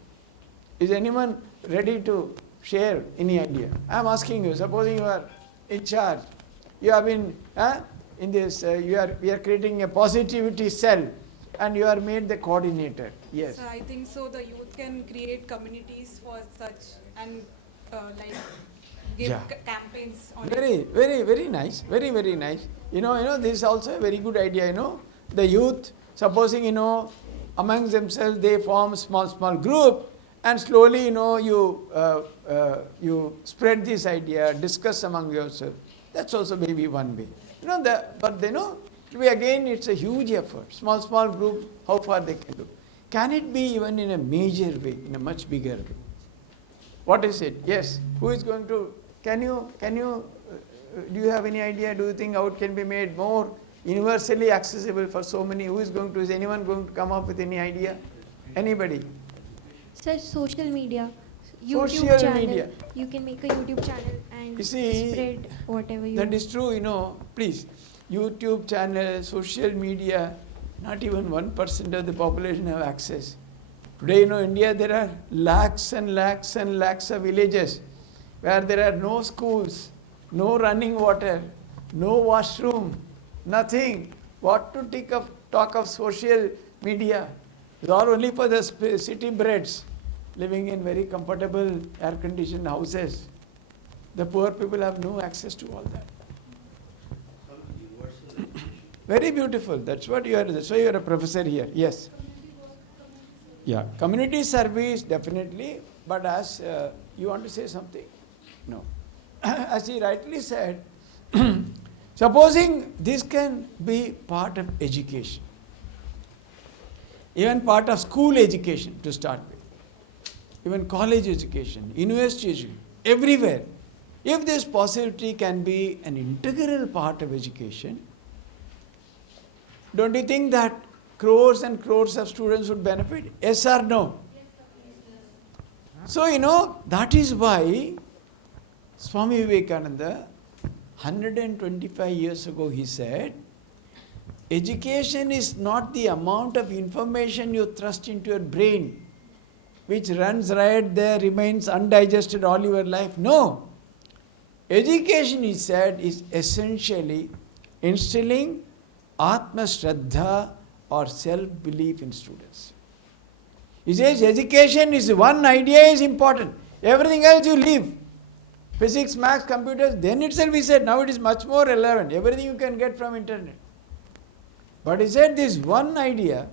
Is anyone ready to share any idea? I am asking you, supposing you are in charge, you have been in this, we are creating a positivity cell and you are made the coordinator. Yes. So I think so the youth can create communities for such and give campaigns on it. Very nice. Very nice. This is also a very good idea. The youth, supposing, among themselves they form small group and slowly, you spread this idea, discuss among yourself. That's also maybe one way. Again, it's a huge effort. Small group, how far they can do. Can it be even in a major way, in a much bigger way? What is it? Yes. Who is going to, do you have any idea? Do you think how it can be made more universally accessible for so many? Is anyone going to come up with any idea? Anybody? Sir, social media. Social media. You can make a YouTube channel and spread whatever you That is true, please. YouTube channel, social media, not even 1% of the population have access. Today, India, there are lakhs and lakhs and lakhs of villages where there are no schools, no running water, no washroom, nothing. What to talk of social media? It's all only for the city breds living in very comfortable air-conditioned houses. The poor people have no access to all that. Very beautiful. That's why you are a professor here. Yes. Yeah. Community service, definitely. But as you want to say something? No. As he rightly said, Supposing this can be part of education, even part of school education to start with, even college education, university education, everywhere. If this possibility can be an integral part of education, don't you think that crores and crores of students would benefit? Yes or no? So, that is why Swami Vivekananda, 125 years ago, he said, education is not the amount of information you thrust into your brain, which runs right there, remains undigested all your life. No. Education, he said, is essentially instilling Atma Shraddha or self-belief in students. He says education is one idea is important. Everything else you leave. Physics, maths, computers, then itself he said, now it is much more relevant. Everything you can get from internet. But he said this one idea,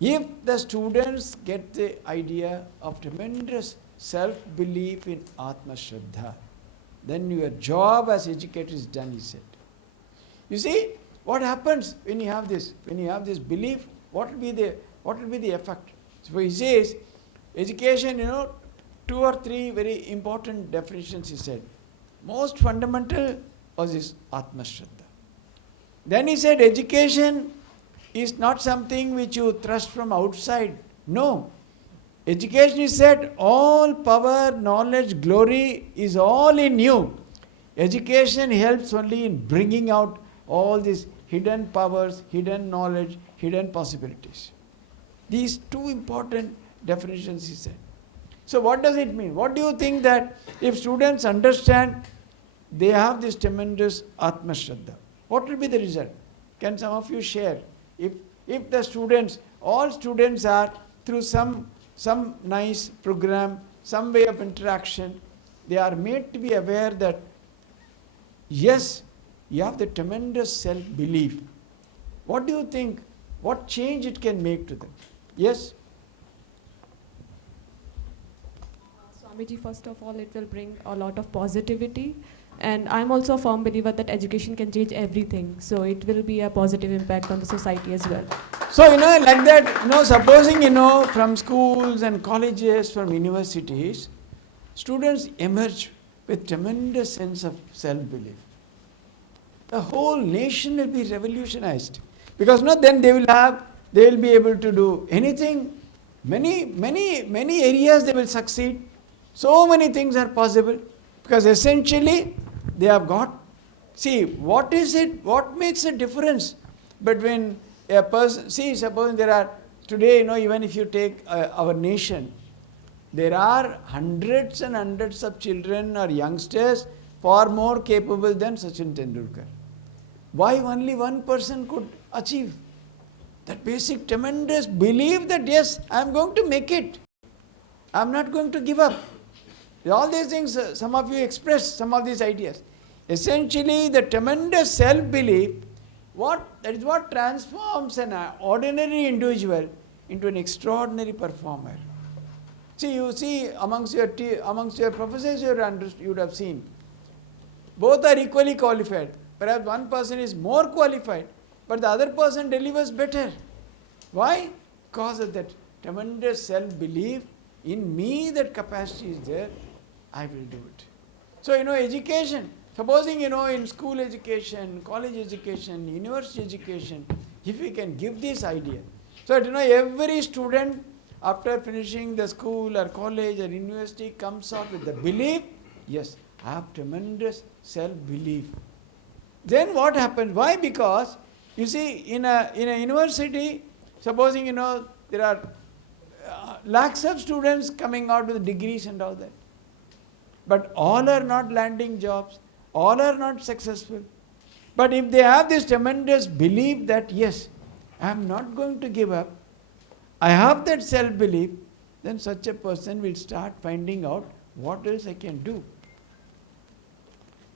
if the students get the idea of tremendous self-belief in Atma Shraddha, then your job as educator is done, he said. You see, what happens when you have this? When you have this belief, what will be the effect? So he says, education, 2 or 3 very important definitions he said. Most fundamental was this Atma Shraddha. Then he said, education is not something which you thrust from outside. No. Education, he said, all power, knowledge, glory is all in you. Education helps only in bringing out all these hidden powers, hidden knowledge, hidden possibilities. These 2 important definitions he said. So what does it mean? What do you think that if students understand they have this tremendous Atma Shraddha, what will be the result? Can some of you share? If the students, all students are through some nice program, some way of interaction, they are made to be aware that yes, you have the tremendous self-belief. What do you think? What change it can make to them? Yes? Swamiji, first of all, it will bring a lot of positivity. And I'm also a firm believer that education can change everything. So it will be a positive impact on the society as well. So, like that, supposing, from schools and colleges, from universities, students emerge with tremendous sense of self-belief. The whole nation will be revolutionized. Because, then they will be able to do anything. Many areas they will succeed. So many things are possible. Because essentially, they have got, see, what makes a difference between a person, see, suppose there are, today, even if you take our nation, there are hundreds and hundreds of children or youngsters far more capable than Sachin Tendulkar. Why only one person could achieve that basic tremendous belief that yes, I am going to make it. I am not going to give up. All these things, some of you express some of these ideas. Essentially, the tremendous self-belief, that is what transforms an ordinary individual into an extraordinary performer. See, you see amongst your professors you would have seen, both are equally qualified. Perhaps one person is more qualified, but the other person delivers better. Why? Because of that tremendous self-belief, in me that capacity is there, I will do it. So, education, supposing, in school education, college education, university education, if we can give this idea, so that, every student after finishing the school or college or university comes out with the belief, yes, I have tremendous self-belief. Then what happens? Why? Because, you see, in a university, supposing, there are lakhs of students coming out with degrees and all that. But all are not landing jobs, all are not successful. But if they have this tremendous belief that yes, I am not going to give up, I have that self-belief, then such a person will start finding out what else I can do.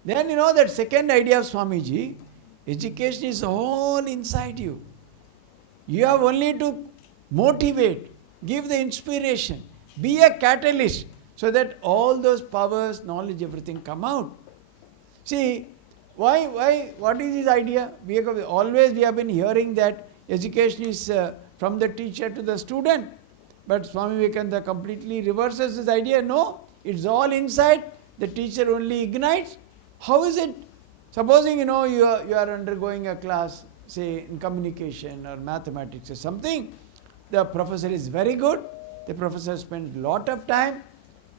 Then that second idea of Swami Ji, education is all inside you. You have only to motivate, give the inspiration, be a catalyst so that all those powers, knowledge, everything come out. See, Why? What is his idea? Always we have been hearing that education is from the teacher to the student. But Swami Vivekananda completely reverses his idea. No, it's all inside. The teacher only ignites. How is it? Supposing you are undergoing a class, say in communication or mathematics or something. The professor is very good. The professor spends a lot of time.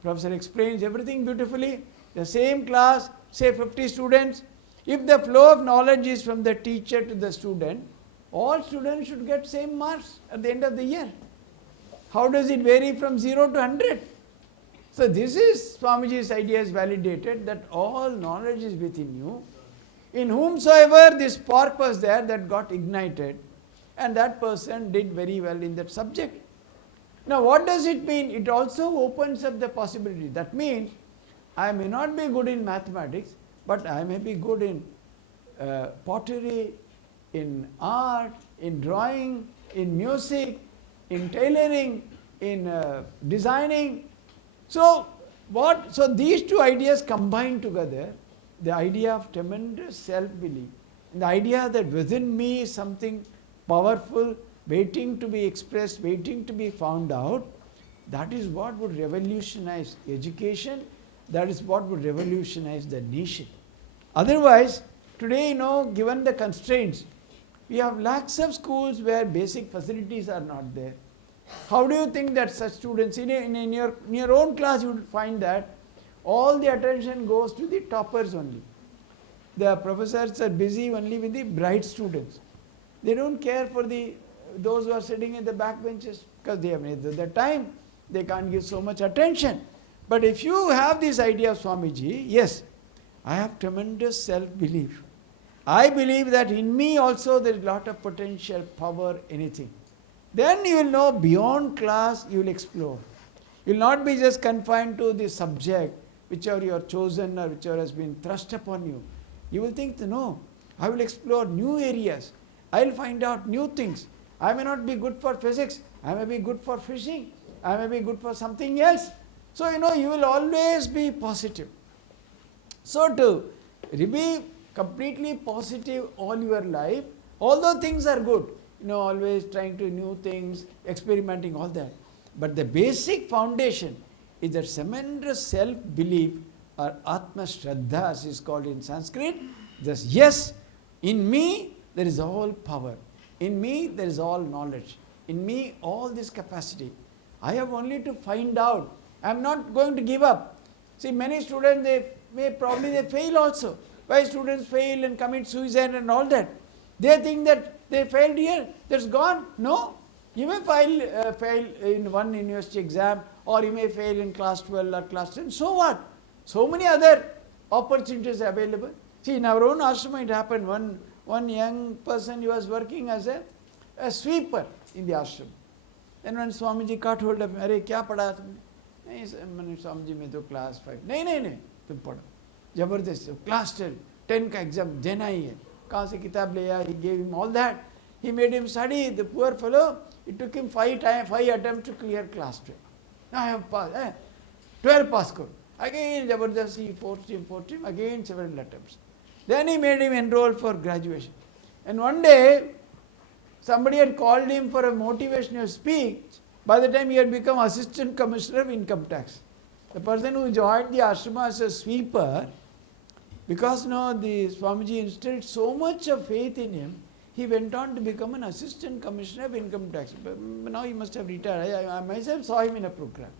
Professor explains everything beautifully. The same class, say 50 students. If the flow of knowledge is from the teacher to the student, all students should get same marks at the end of the year. How does it vary from 0 to 100? So this is Swamiji's idea is validated that all knowledge is within you. In whomsoever this spark was there, that got ignited, and that person did very well in that subject. Now what does it mean? It also opens up the possibility. That means I may not be good in mathematics, but I may be good in pottery, in art, in drawing, in music, in tailoring, in designing. So these two ideas combined together, the idea of tremendous self-belief, and the idea that within me is something powerful, waiting to be expressed, waiting to be found out, that is what would revolutionize education, that is what would revolutionize the nation. Otherwise, today, given the constraints, we have lakhs of schools where basic facilities are not there. How do you think that such students, in your own class you will find that all the attention goes to the toppers only. The professors are busy only with the bright students. They don't care for those who are sitting in the back benches because they have neither the time, they can't give so much attention. But if you have this idea of Swamiji, yes, I have tremendous self-belief. I believe that in me also there is a lot of potential, power, anything. Then you will know beyond class, you will explore. You will not be just confined to the subject whichever you are chosen or whichever has been thrust upon you. You will think, no, I will explore new areas. I will find out new things. I may not be good for physics. I may be good for fishing. I may be good for something else. So, you will always be positive. So, to be completely positive all your life, although things are good, always trying to new things, experimenting, all that. But the basic foundation is that tremendous self-belief, or Atma Shraddha as is called in Sanskrit. Thus, yes, in me there is all power. In me there is all knowledge. In me all this capacity. I have only to find out. I am not going to give up. See, many students, they fail also. Why students fail and commit suicide and all that? They think that they failed here, that's gone. No. You may fail in one university exam, or you may fail in class 12 or class 10. So what? So many other opportunities available. See, in our own ashram it happened. One young person, he was working as a sweeper in the ashram. Then when Swamiji caught hold of him, "Arey, kya padha tumne?" "Nahi, Swamiji, main to class 5. "Nahi, tum padho." Jabardast, class 10 ka exam dena hi hai. Kahan se kitab le aaya? He gave him all that. He made him study. The poor fellow, it took him 5 attempts to clear class 12. Now I have passed. 12 pass karo. Again, Jabardast, he forced him, again several attempts. Then he made him enroll for graduation. And one day, somebody had called him for a motivational speech. By the time he had become Assistant Commissioner of Income Tax. The person who joined the ashrama as a sweeper, because the Swamiji instilled so much of faith in him, he went on to become an Assistant Commissioner of Income Tax. But now he must have retired. I myself saw him in a program.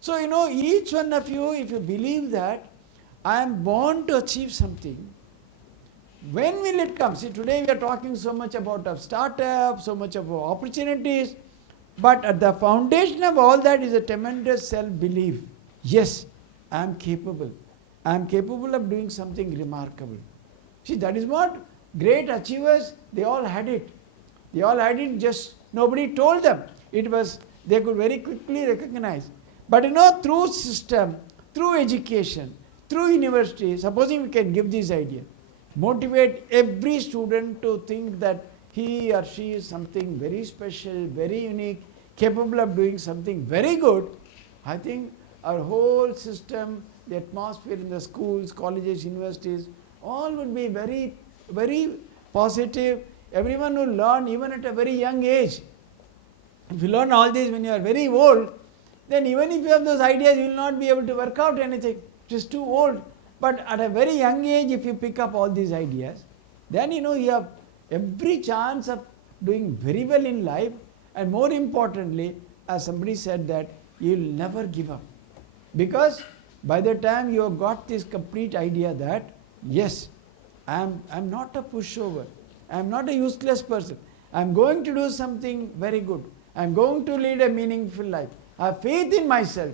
So, each one of you, if you believe that I am born to achieve something, when will it come? See, today we are talking so much about startups, so much about opportunities, but at the foundation of all that is a tremendous self-belief. Yes, I am capable. I am capable of doing something remarkable. See, that is what great achievers, they all had it. They all had it, just nobody told them. They could very quickly recognize. But through system, through education, through university, supposing we can give this idea, motivate every student to think that he or she is something very special, very unique, capable of doing something very good, I think our whole system, the atmosphere in the schools, colleges, universities, all would be very, very positive. Everyone will learn even at a very young age. If you learn all this when you are very old, then even if you have those ideas, you will not be able to work out anything. It is too old. But at a very young age, if you pick up all these ideas, then you have every chance of doing very well in life, and more importantly, as somebody said, that you will never give up. Because by the time you have got this complete idea that, yes, I am not a pushover, I am not a useless person, I am going to do something very good, I am going to lead a meaningful life, I have faith in myself.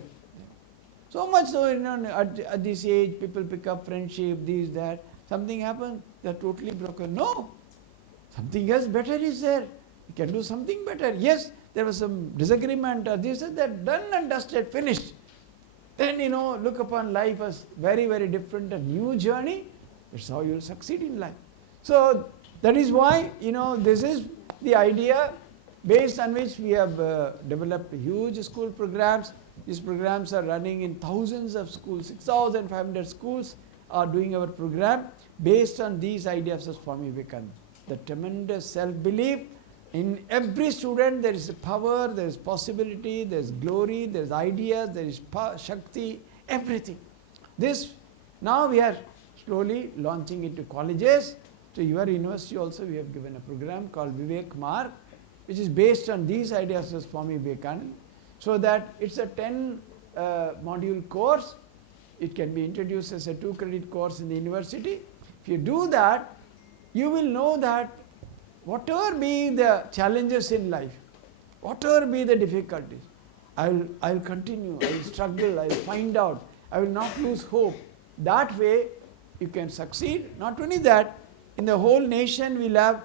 So much so, at this age, people pick up friendship, this, that, something happens, they are totally broken. No, something else better is there. You can do something better. Yes, there was some disagreement, or this and that, done and dusted, finished. Then, look upon life as very, very different, a new journey. That's how you will succeed in life. So, that is why, this is the idea based on which we have developed huge school programs. These programs are running in thousands of schools, 6,500 schools are doing our program based on these ideas of Swami Vivekananda. The tremendous self-belief. In every student there is power, there is possibility, there is glory, there is ideas, there is Shakti, everything. This, now we are slowly launching into colleges. To your university also we have given a program called Vivek Mark, which is based on these ideas of Swami Vivekananda. So that it's a 10 module course. It can be introduced as a 2-credit course in the university. If you do that, you will know that whatever be the challenges in life, whatever be the difficulties, I will continue, I will struggle, I will find out, I will not lose hope. That way you can succeed. Not only that, in the whole nation we will have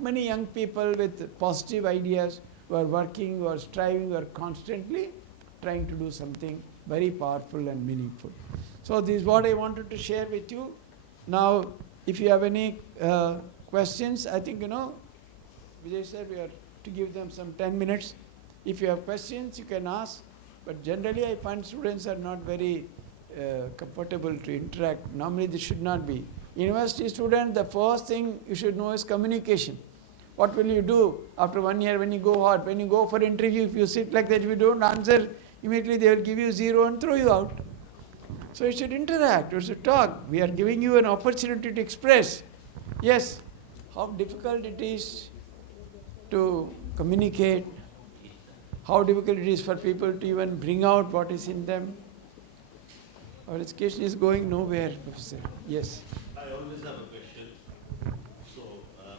many young people with positive ideas who are working, who are striving, who are constantly trying to do something very powerful and meaningful. So this is what I wanted to share with you. Now, if you have any questions, I think, Vijay said we are to give them some 10 minutes. If you have questions, you can ask. But generally, I find students are not very comfortable to interact. Normally, this should not be. University student, the first thing you should know is communication. What will you do after 1 year when you go out? When you go for interview, if you sit like that, if you don't answer, immediately they will give you 0 and throw you out. So you should interact, you should talk. We are giving you an opportunity to express. Yes, how difficult it is to communicate, how difficult it is for people to even bring out what is in them. Our education is going nowhere, Professor. Yes. I always have a question. So,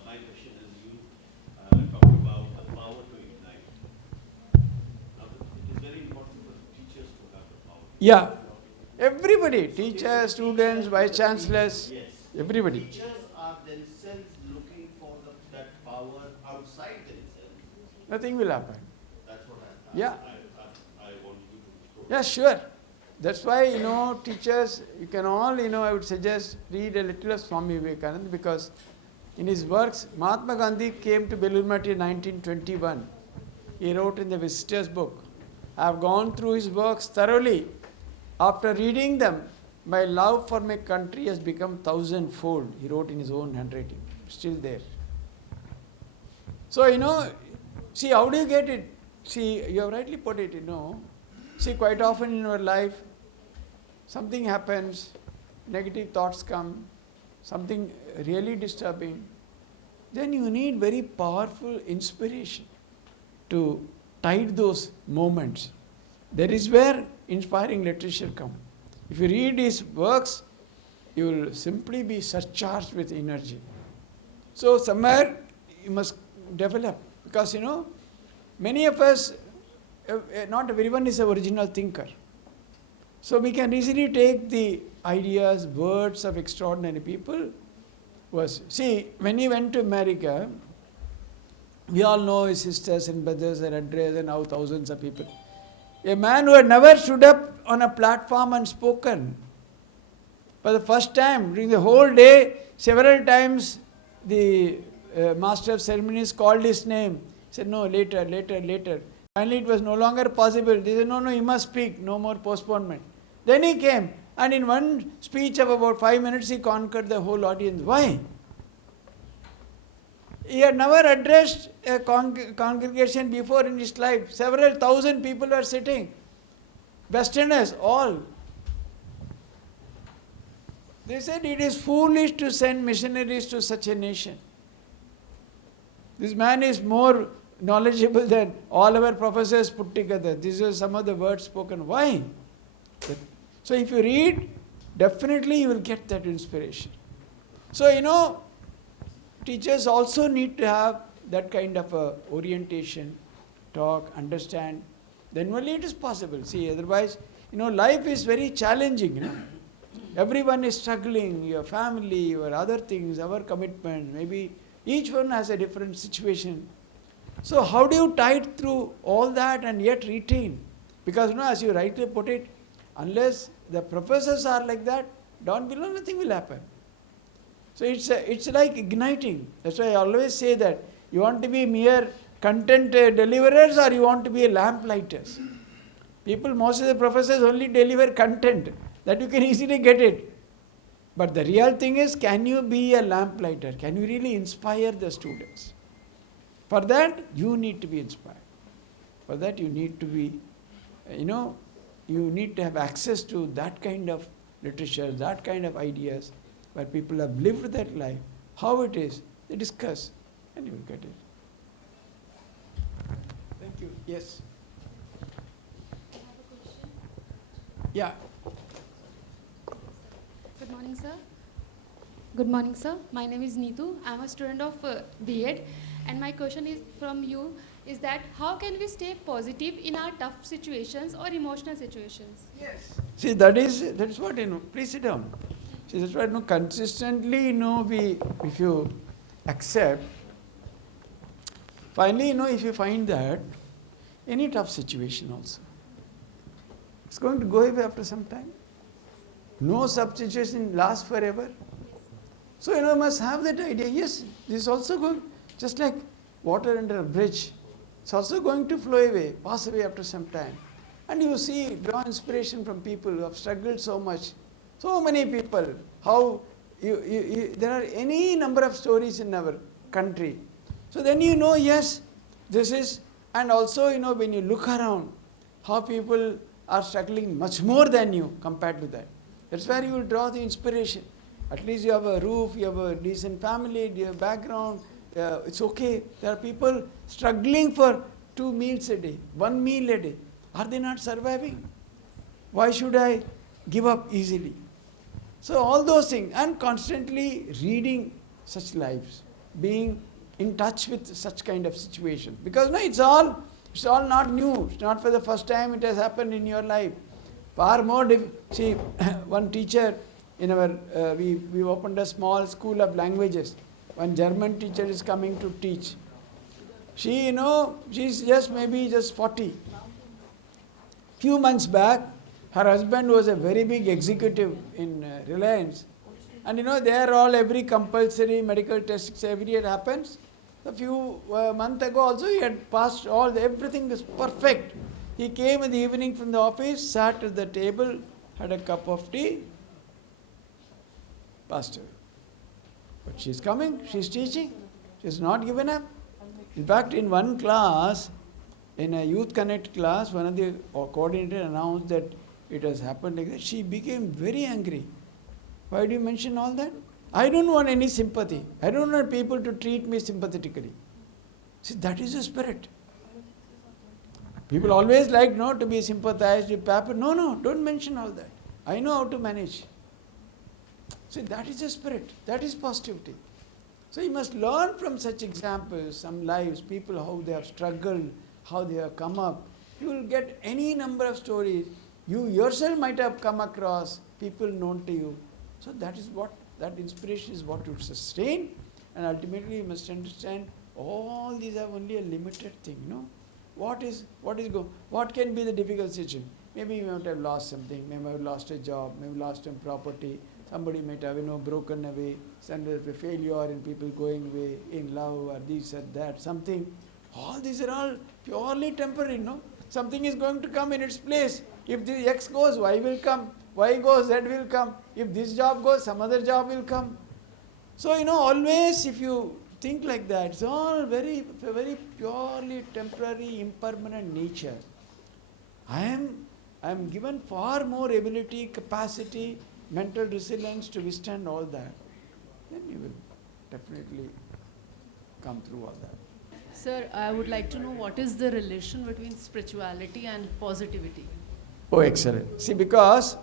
my question is, you talked about the power to ignite. Now, it is very important for teachers to have the power. Yeah. Everybody, teachers, students, vice chancellors, yes. Everybody. Teachers are themselves looking for that power outside themselves. Nothing will happen. That's what Yeah. I want you to Yeah, sure. That's why, teachers, you can all, I would suggest read a little of Swami Vivekananda, because in his works, Mahatma Gandhi came to Belur-Mati in 1921. He wrote in the Visitor's Book. I have gone through his works thoroughly. After reading them, my love for my country has become 1,000-fold. He wrote in his own handwriting. Still there. So, see, how do you get it? See, you have rightly put it, See, quite often in our life, something happens, negative thoughts come, something really disturbing. Then you need very powerful inspiration to tide those moments. That is where inspiring literature comes. If you read his works, you will simply be surcharged with energy. So somewhere you must develop, because many of us, not everyone is an original thinker. So we can easily take the ideas, words of extraordinary people. See, when he went to America, we all know his sisters and brothers and address and how thousands of people. A man who had never stood up on a platform and spoken. For the first time, during the whole day, several times the master of ceremonies called his name. He said, no, later, later, later. Finally, it was no longer possible. They said, no, you must speak, no more postponement. Then he came. And in one speech of about 5 minutes, he conquered the whole audience. Why? He had never addressed a congregation before in his life. Several thousand people were sitting. Westerners, all. They said it is foolish to send missionaries to such a nation. This man is more knowledgeable than all our professors put together. These are some of the words spoken. Why? So if you read, definitely you will get that inspiration. So, teachers also need to have that kind of a orientation, talk, understand. Then only it is possible. See, otherwise, life is very challenging, Everyone is struggling, your family, your other things, our commitment, maybe each one has a different situation. So how do you tide through all that and yet retain? Because, as you rightly put it, unless the professors are like that, down below nothing will happen. So it's like igniting. That's why I always say that you want to be mere content deliverers or you want to be a lamp lighters. Most of the professors only deliver content. That you can easily get it. But the real thing is, can you be a lamplighter? Can you really inspire the students? For that, you need to be inspired. For that, you need to be, you need to have access to that kind of literature, that kind of ideas, where people have lived that life, how it is, they discuss, and you will get it. Thank you. Yes. I have a question. Yeah. Good morning, sir. Good morning, sir. My name is Neetu. I am a student of B.Ed. And my question is from you is that how can we stay positive in our tough situations or emotional situations? Yes. See, that is what, please sit down. See, that's what, consistently, if you accept, finally, if you find that, any tough situation also, it's going to go away after some time. No substitution lasts forever. So, you must have that idea. Yes, this is also going, just like water under a bridge. It's also going to flow away, pass away after some time. And you see, draw inspiration from people who have struggled so much. So many people, how there are any number of stories in our country. So then yes, this is, and also, when you look around, how people are struggling much more than you compared to that. That's where you will draw the inspiration. At least you have a roof, you have a decent family, you have background, it's okay. There are people struggling for 2 meals a day, 1 meal a day. Are they not surviving? Why should I give up easily? So all those things, and constantly reading such lives, being in touch with such kind of situations. Because it's all not new. It's not for the first time it has happened in your life. Far more, see, one teacher in our, we opened a small school of languages. One German teacher is coming to teach. She, she's just 40. Few months back, her husband was a very big executive in Reliance. And they are all, every compulsory medical tests every year happens. A few months ago also he had passed everything is perfect. He came in the evening from the office, sat at the table, had a cup of tea, passed away. But she's coming, she's teaching, she's not given up. In fact, in one class, in a Youth Connect class, one of the coordinators announced that it has happened like that. She became very angry. Why do you mention all that? I don't want any sympathy. I don't want people to treat me sympathetically. See, that is the spirit. People always like to be sympathized with people. No, don't mention all that. I know how to manage. See, that is the spirit. That is positivity. So you must learn from such examples, some lives, people how they have struggled, how they have come up. You will get any number of stories. You yourself might have come across people known to you. So that inspiration is what would sustain, and ultimately you must understand all these are only a limited thing, What can be the difficult situation? Maybe you might have lost something, maybe have lost a job, maybe lost some property, somebody might have broken away, some failure in people going away in love or this or that, something. All these are all purely temporary, Something is going to come in its place. If the X goes, Y will come. Y goes, Z will come. If this job goes, some other job will come. So, always if you think like that, it's all very purely temporary, impermanent nature. I am given far more ability, capacity, mental resilience to withstand all that. Then you will definitely come through all that. Sir, I would like to know what is the relation between spirituality and positivity? Oh, excellent. See, because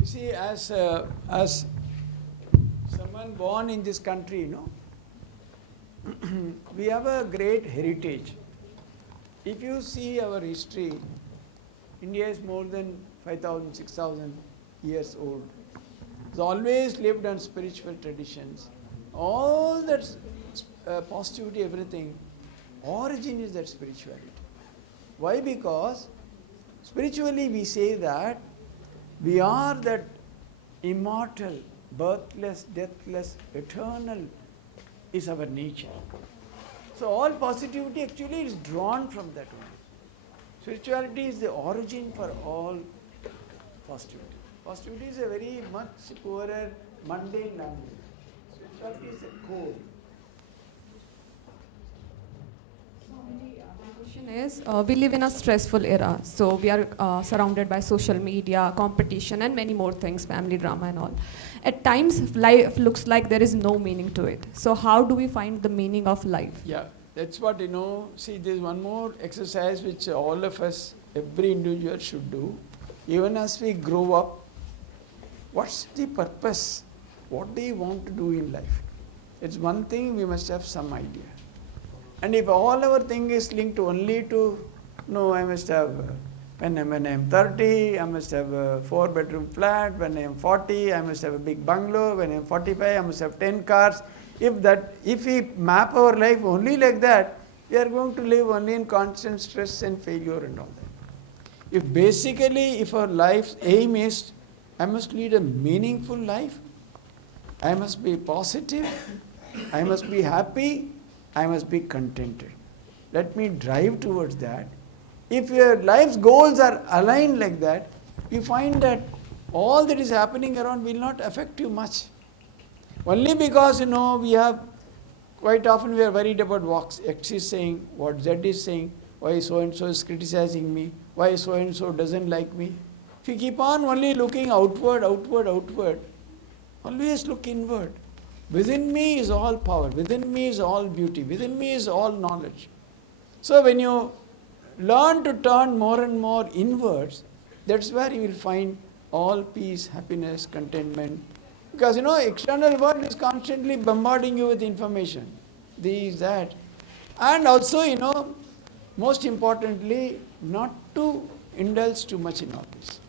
you see, as someone born in this country, we have a great heritage. If you see our history, India is more than 5,000, 6,000 years old. It's always lived on spiritual traditions. All that positivity, everything, origin is that spirituality. Why? Because spiritually we say that we are that immortal, birthless, deathless, eternal is our nature. So all positivity actually is drawn from that one. Spirituality is the origin for all positivity. Positivity is a very much poorer, mundane language. Spirituality is the core. Question is, we live in a stressful era, so we are surrounded by social media, competition, and many more things, family drama and all. At times, life looks like there is no meaning to it. So how do we find the meaning of life? Yeah, that's what, see, there's one more exercise which all of us, every individual should do. Even as we grow up, what's the purpose? What do you want to do in life? It's one thing, we must have some idea. And if all our thing is linked only to, I must have, when I'm 30, I must have a 4-bedroom flat. When I'm 40, I must have a big bungalow. When I'm 45, I must have 10 cars. If we map our life only like that, we are going to live only in constant stress and failure and all that. If our life's aim is, I must lead a meaningful life, I must be positive, I must be happy, I must be contented. Let me drive towards that. If your life's goals are aligned like that, you find that all that is happening around will not affect you much. Only because, quite often we are worried about what X is saying, what Z is saying, why so-and-so is criticizing me, why so-and-so doesn't like me. If you keep on only looking outward, always look inward. Within me is all power, within me is all beauty, within me is all knowledge. So when you learn to turn more and more inwards, that's where you will find all peace, happiness, contentment. Because external world is constantly bombarding you with information, this, that. And also, most importantly, not to indulge too much in all this.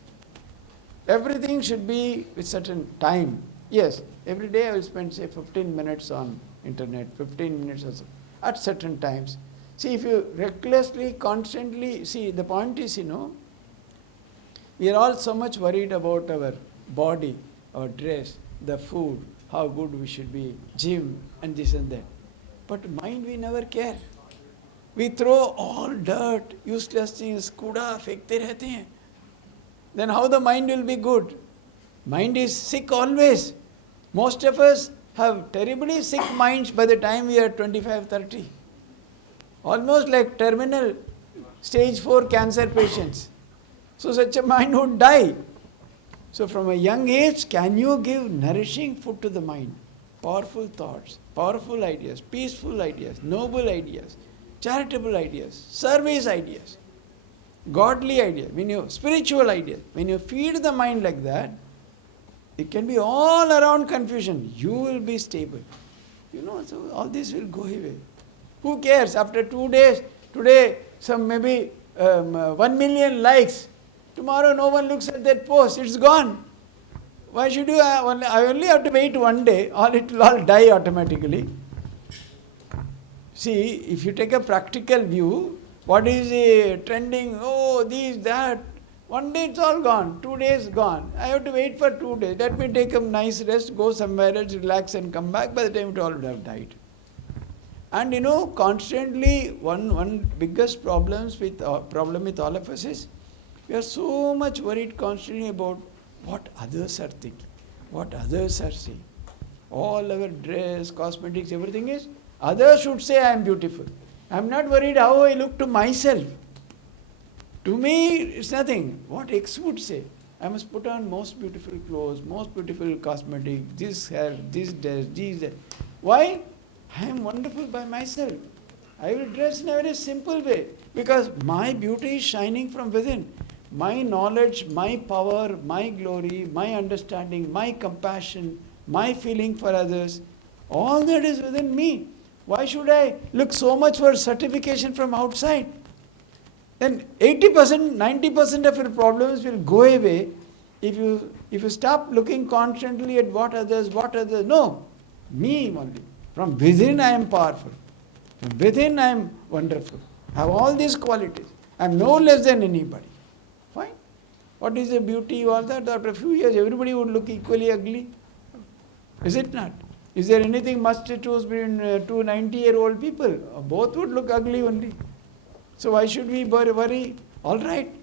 Everything should be with certain time. Yes, every day I will spend, say, 15 minutes on internet, 15 minutes or so, at certain times. See, if you recklessly, constantly, see, the point is, we are all so much worried about our body, our dress, the food, how good we should be, gym, and this and that. But mind, we never care. We throw all dirt, useless things, kuda, fenkte rehte hain. Then how the mind will be good? Mind is sick always. Most of us have terribly sick minds by the time we are 25, 30. Almost like terminal stage 4 cancer patients. So such a mind would die. So from a young age, can you give nourishing food to the mind? Powerful thoughts, powerful ideas, peaceful ideas, noble ideas, charitable ideas, service ideas, godly ideas, spiritual ideas. When you feed the mind like that, it can be all around confusion. You will be stable. So all this will go away. Who cares? After 2 days, today some maybe 1 million likes. Tomorrow no one looks at that post. It's gone. Why should you? I only have to wait 1 day, or it will all die automatically. See, if you take a practical view, what is trending? Oh, this, that. 1 day it's all gone, 2 days gone. I have to wait for 2 days. Let me take a nice rest, go somewhere else, relax and come back. By the time it all would have died. And constantly one biggest problem with all of us is We are so much worried constantly about what others are thinking, what others are saying. All our dress, cosmetics, everything is, others should say I am beautiful. I am not worried how I look to myself. To me, it's nothing. What X would say. I must put on most beautiful clothes, most beautiful cosmetic, this hair, this dress, this. Why? I am wonderful by myself. I will dress in a very simple way because my beauty is shining from within. My knowledge, my power, my glory, my understanding, my compassion, my feeling for others, all that is within me. Why should I look so much for certification from outside? Then 80%, 90% of your problems will go away if you stop looking constantly at what others, no, me only. From within I am powerful. From within I am wonderful. I have all these qualities. I am no less than anybody. Fine. What is the beauty, all that? After a few years, everybody would look equally ugly. Is it not? Is there anything much to choose between two 90-year-old people? Both would look ugly only. So why should we worry? All right.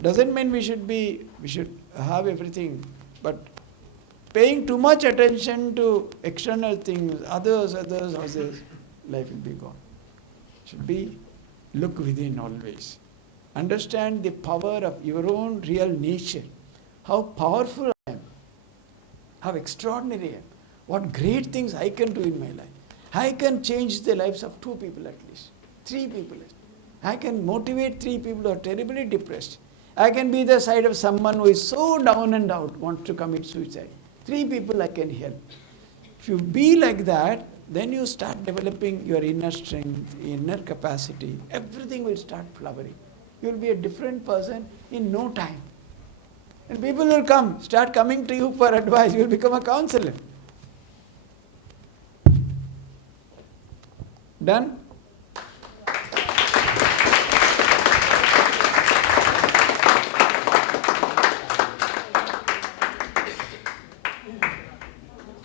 Doesn't mean we should have everything. But paying too much attention to external things, others, life will be gone. Should be look within always. Understand the power of your own real nature. How powerful I am. How extraordinary I am. What great things I can do in my life. I can change the lives of 2 people at least. 3 people at least. I can motivate 3 people who are terribly depressed. I can be the side of someone who is so down and out, wants to commit suicide. 3 people I can help. If you be like that, then you start developing your inner strength, inner capacity. Everything will start flowering. You will be a different person in no time. And people will start coming to you for advice. You will become a counselor. Done?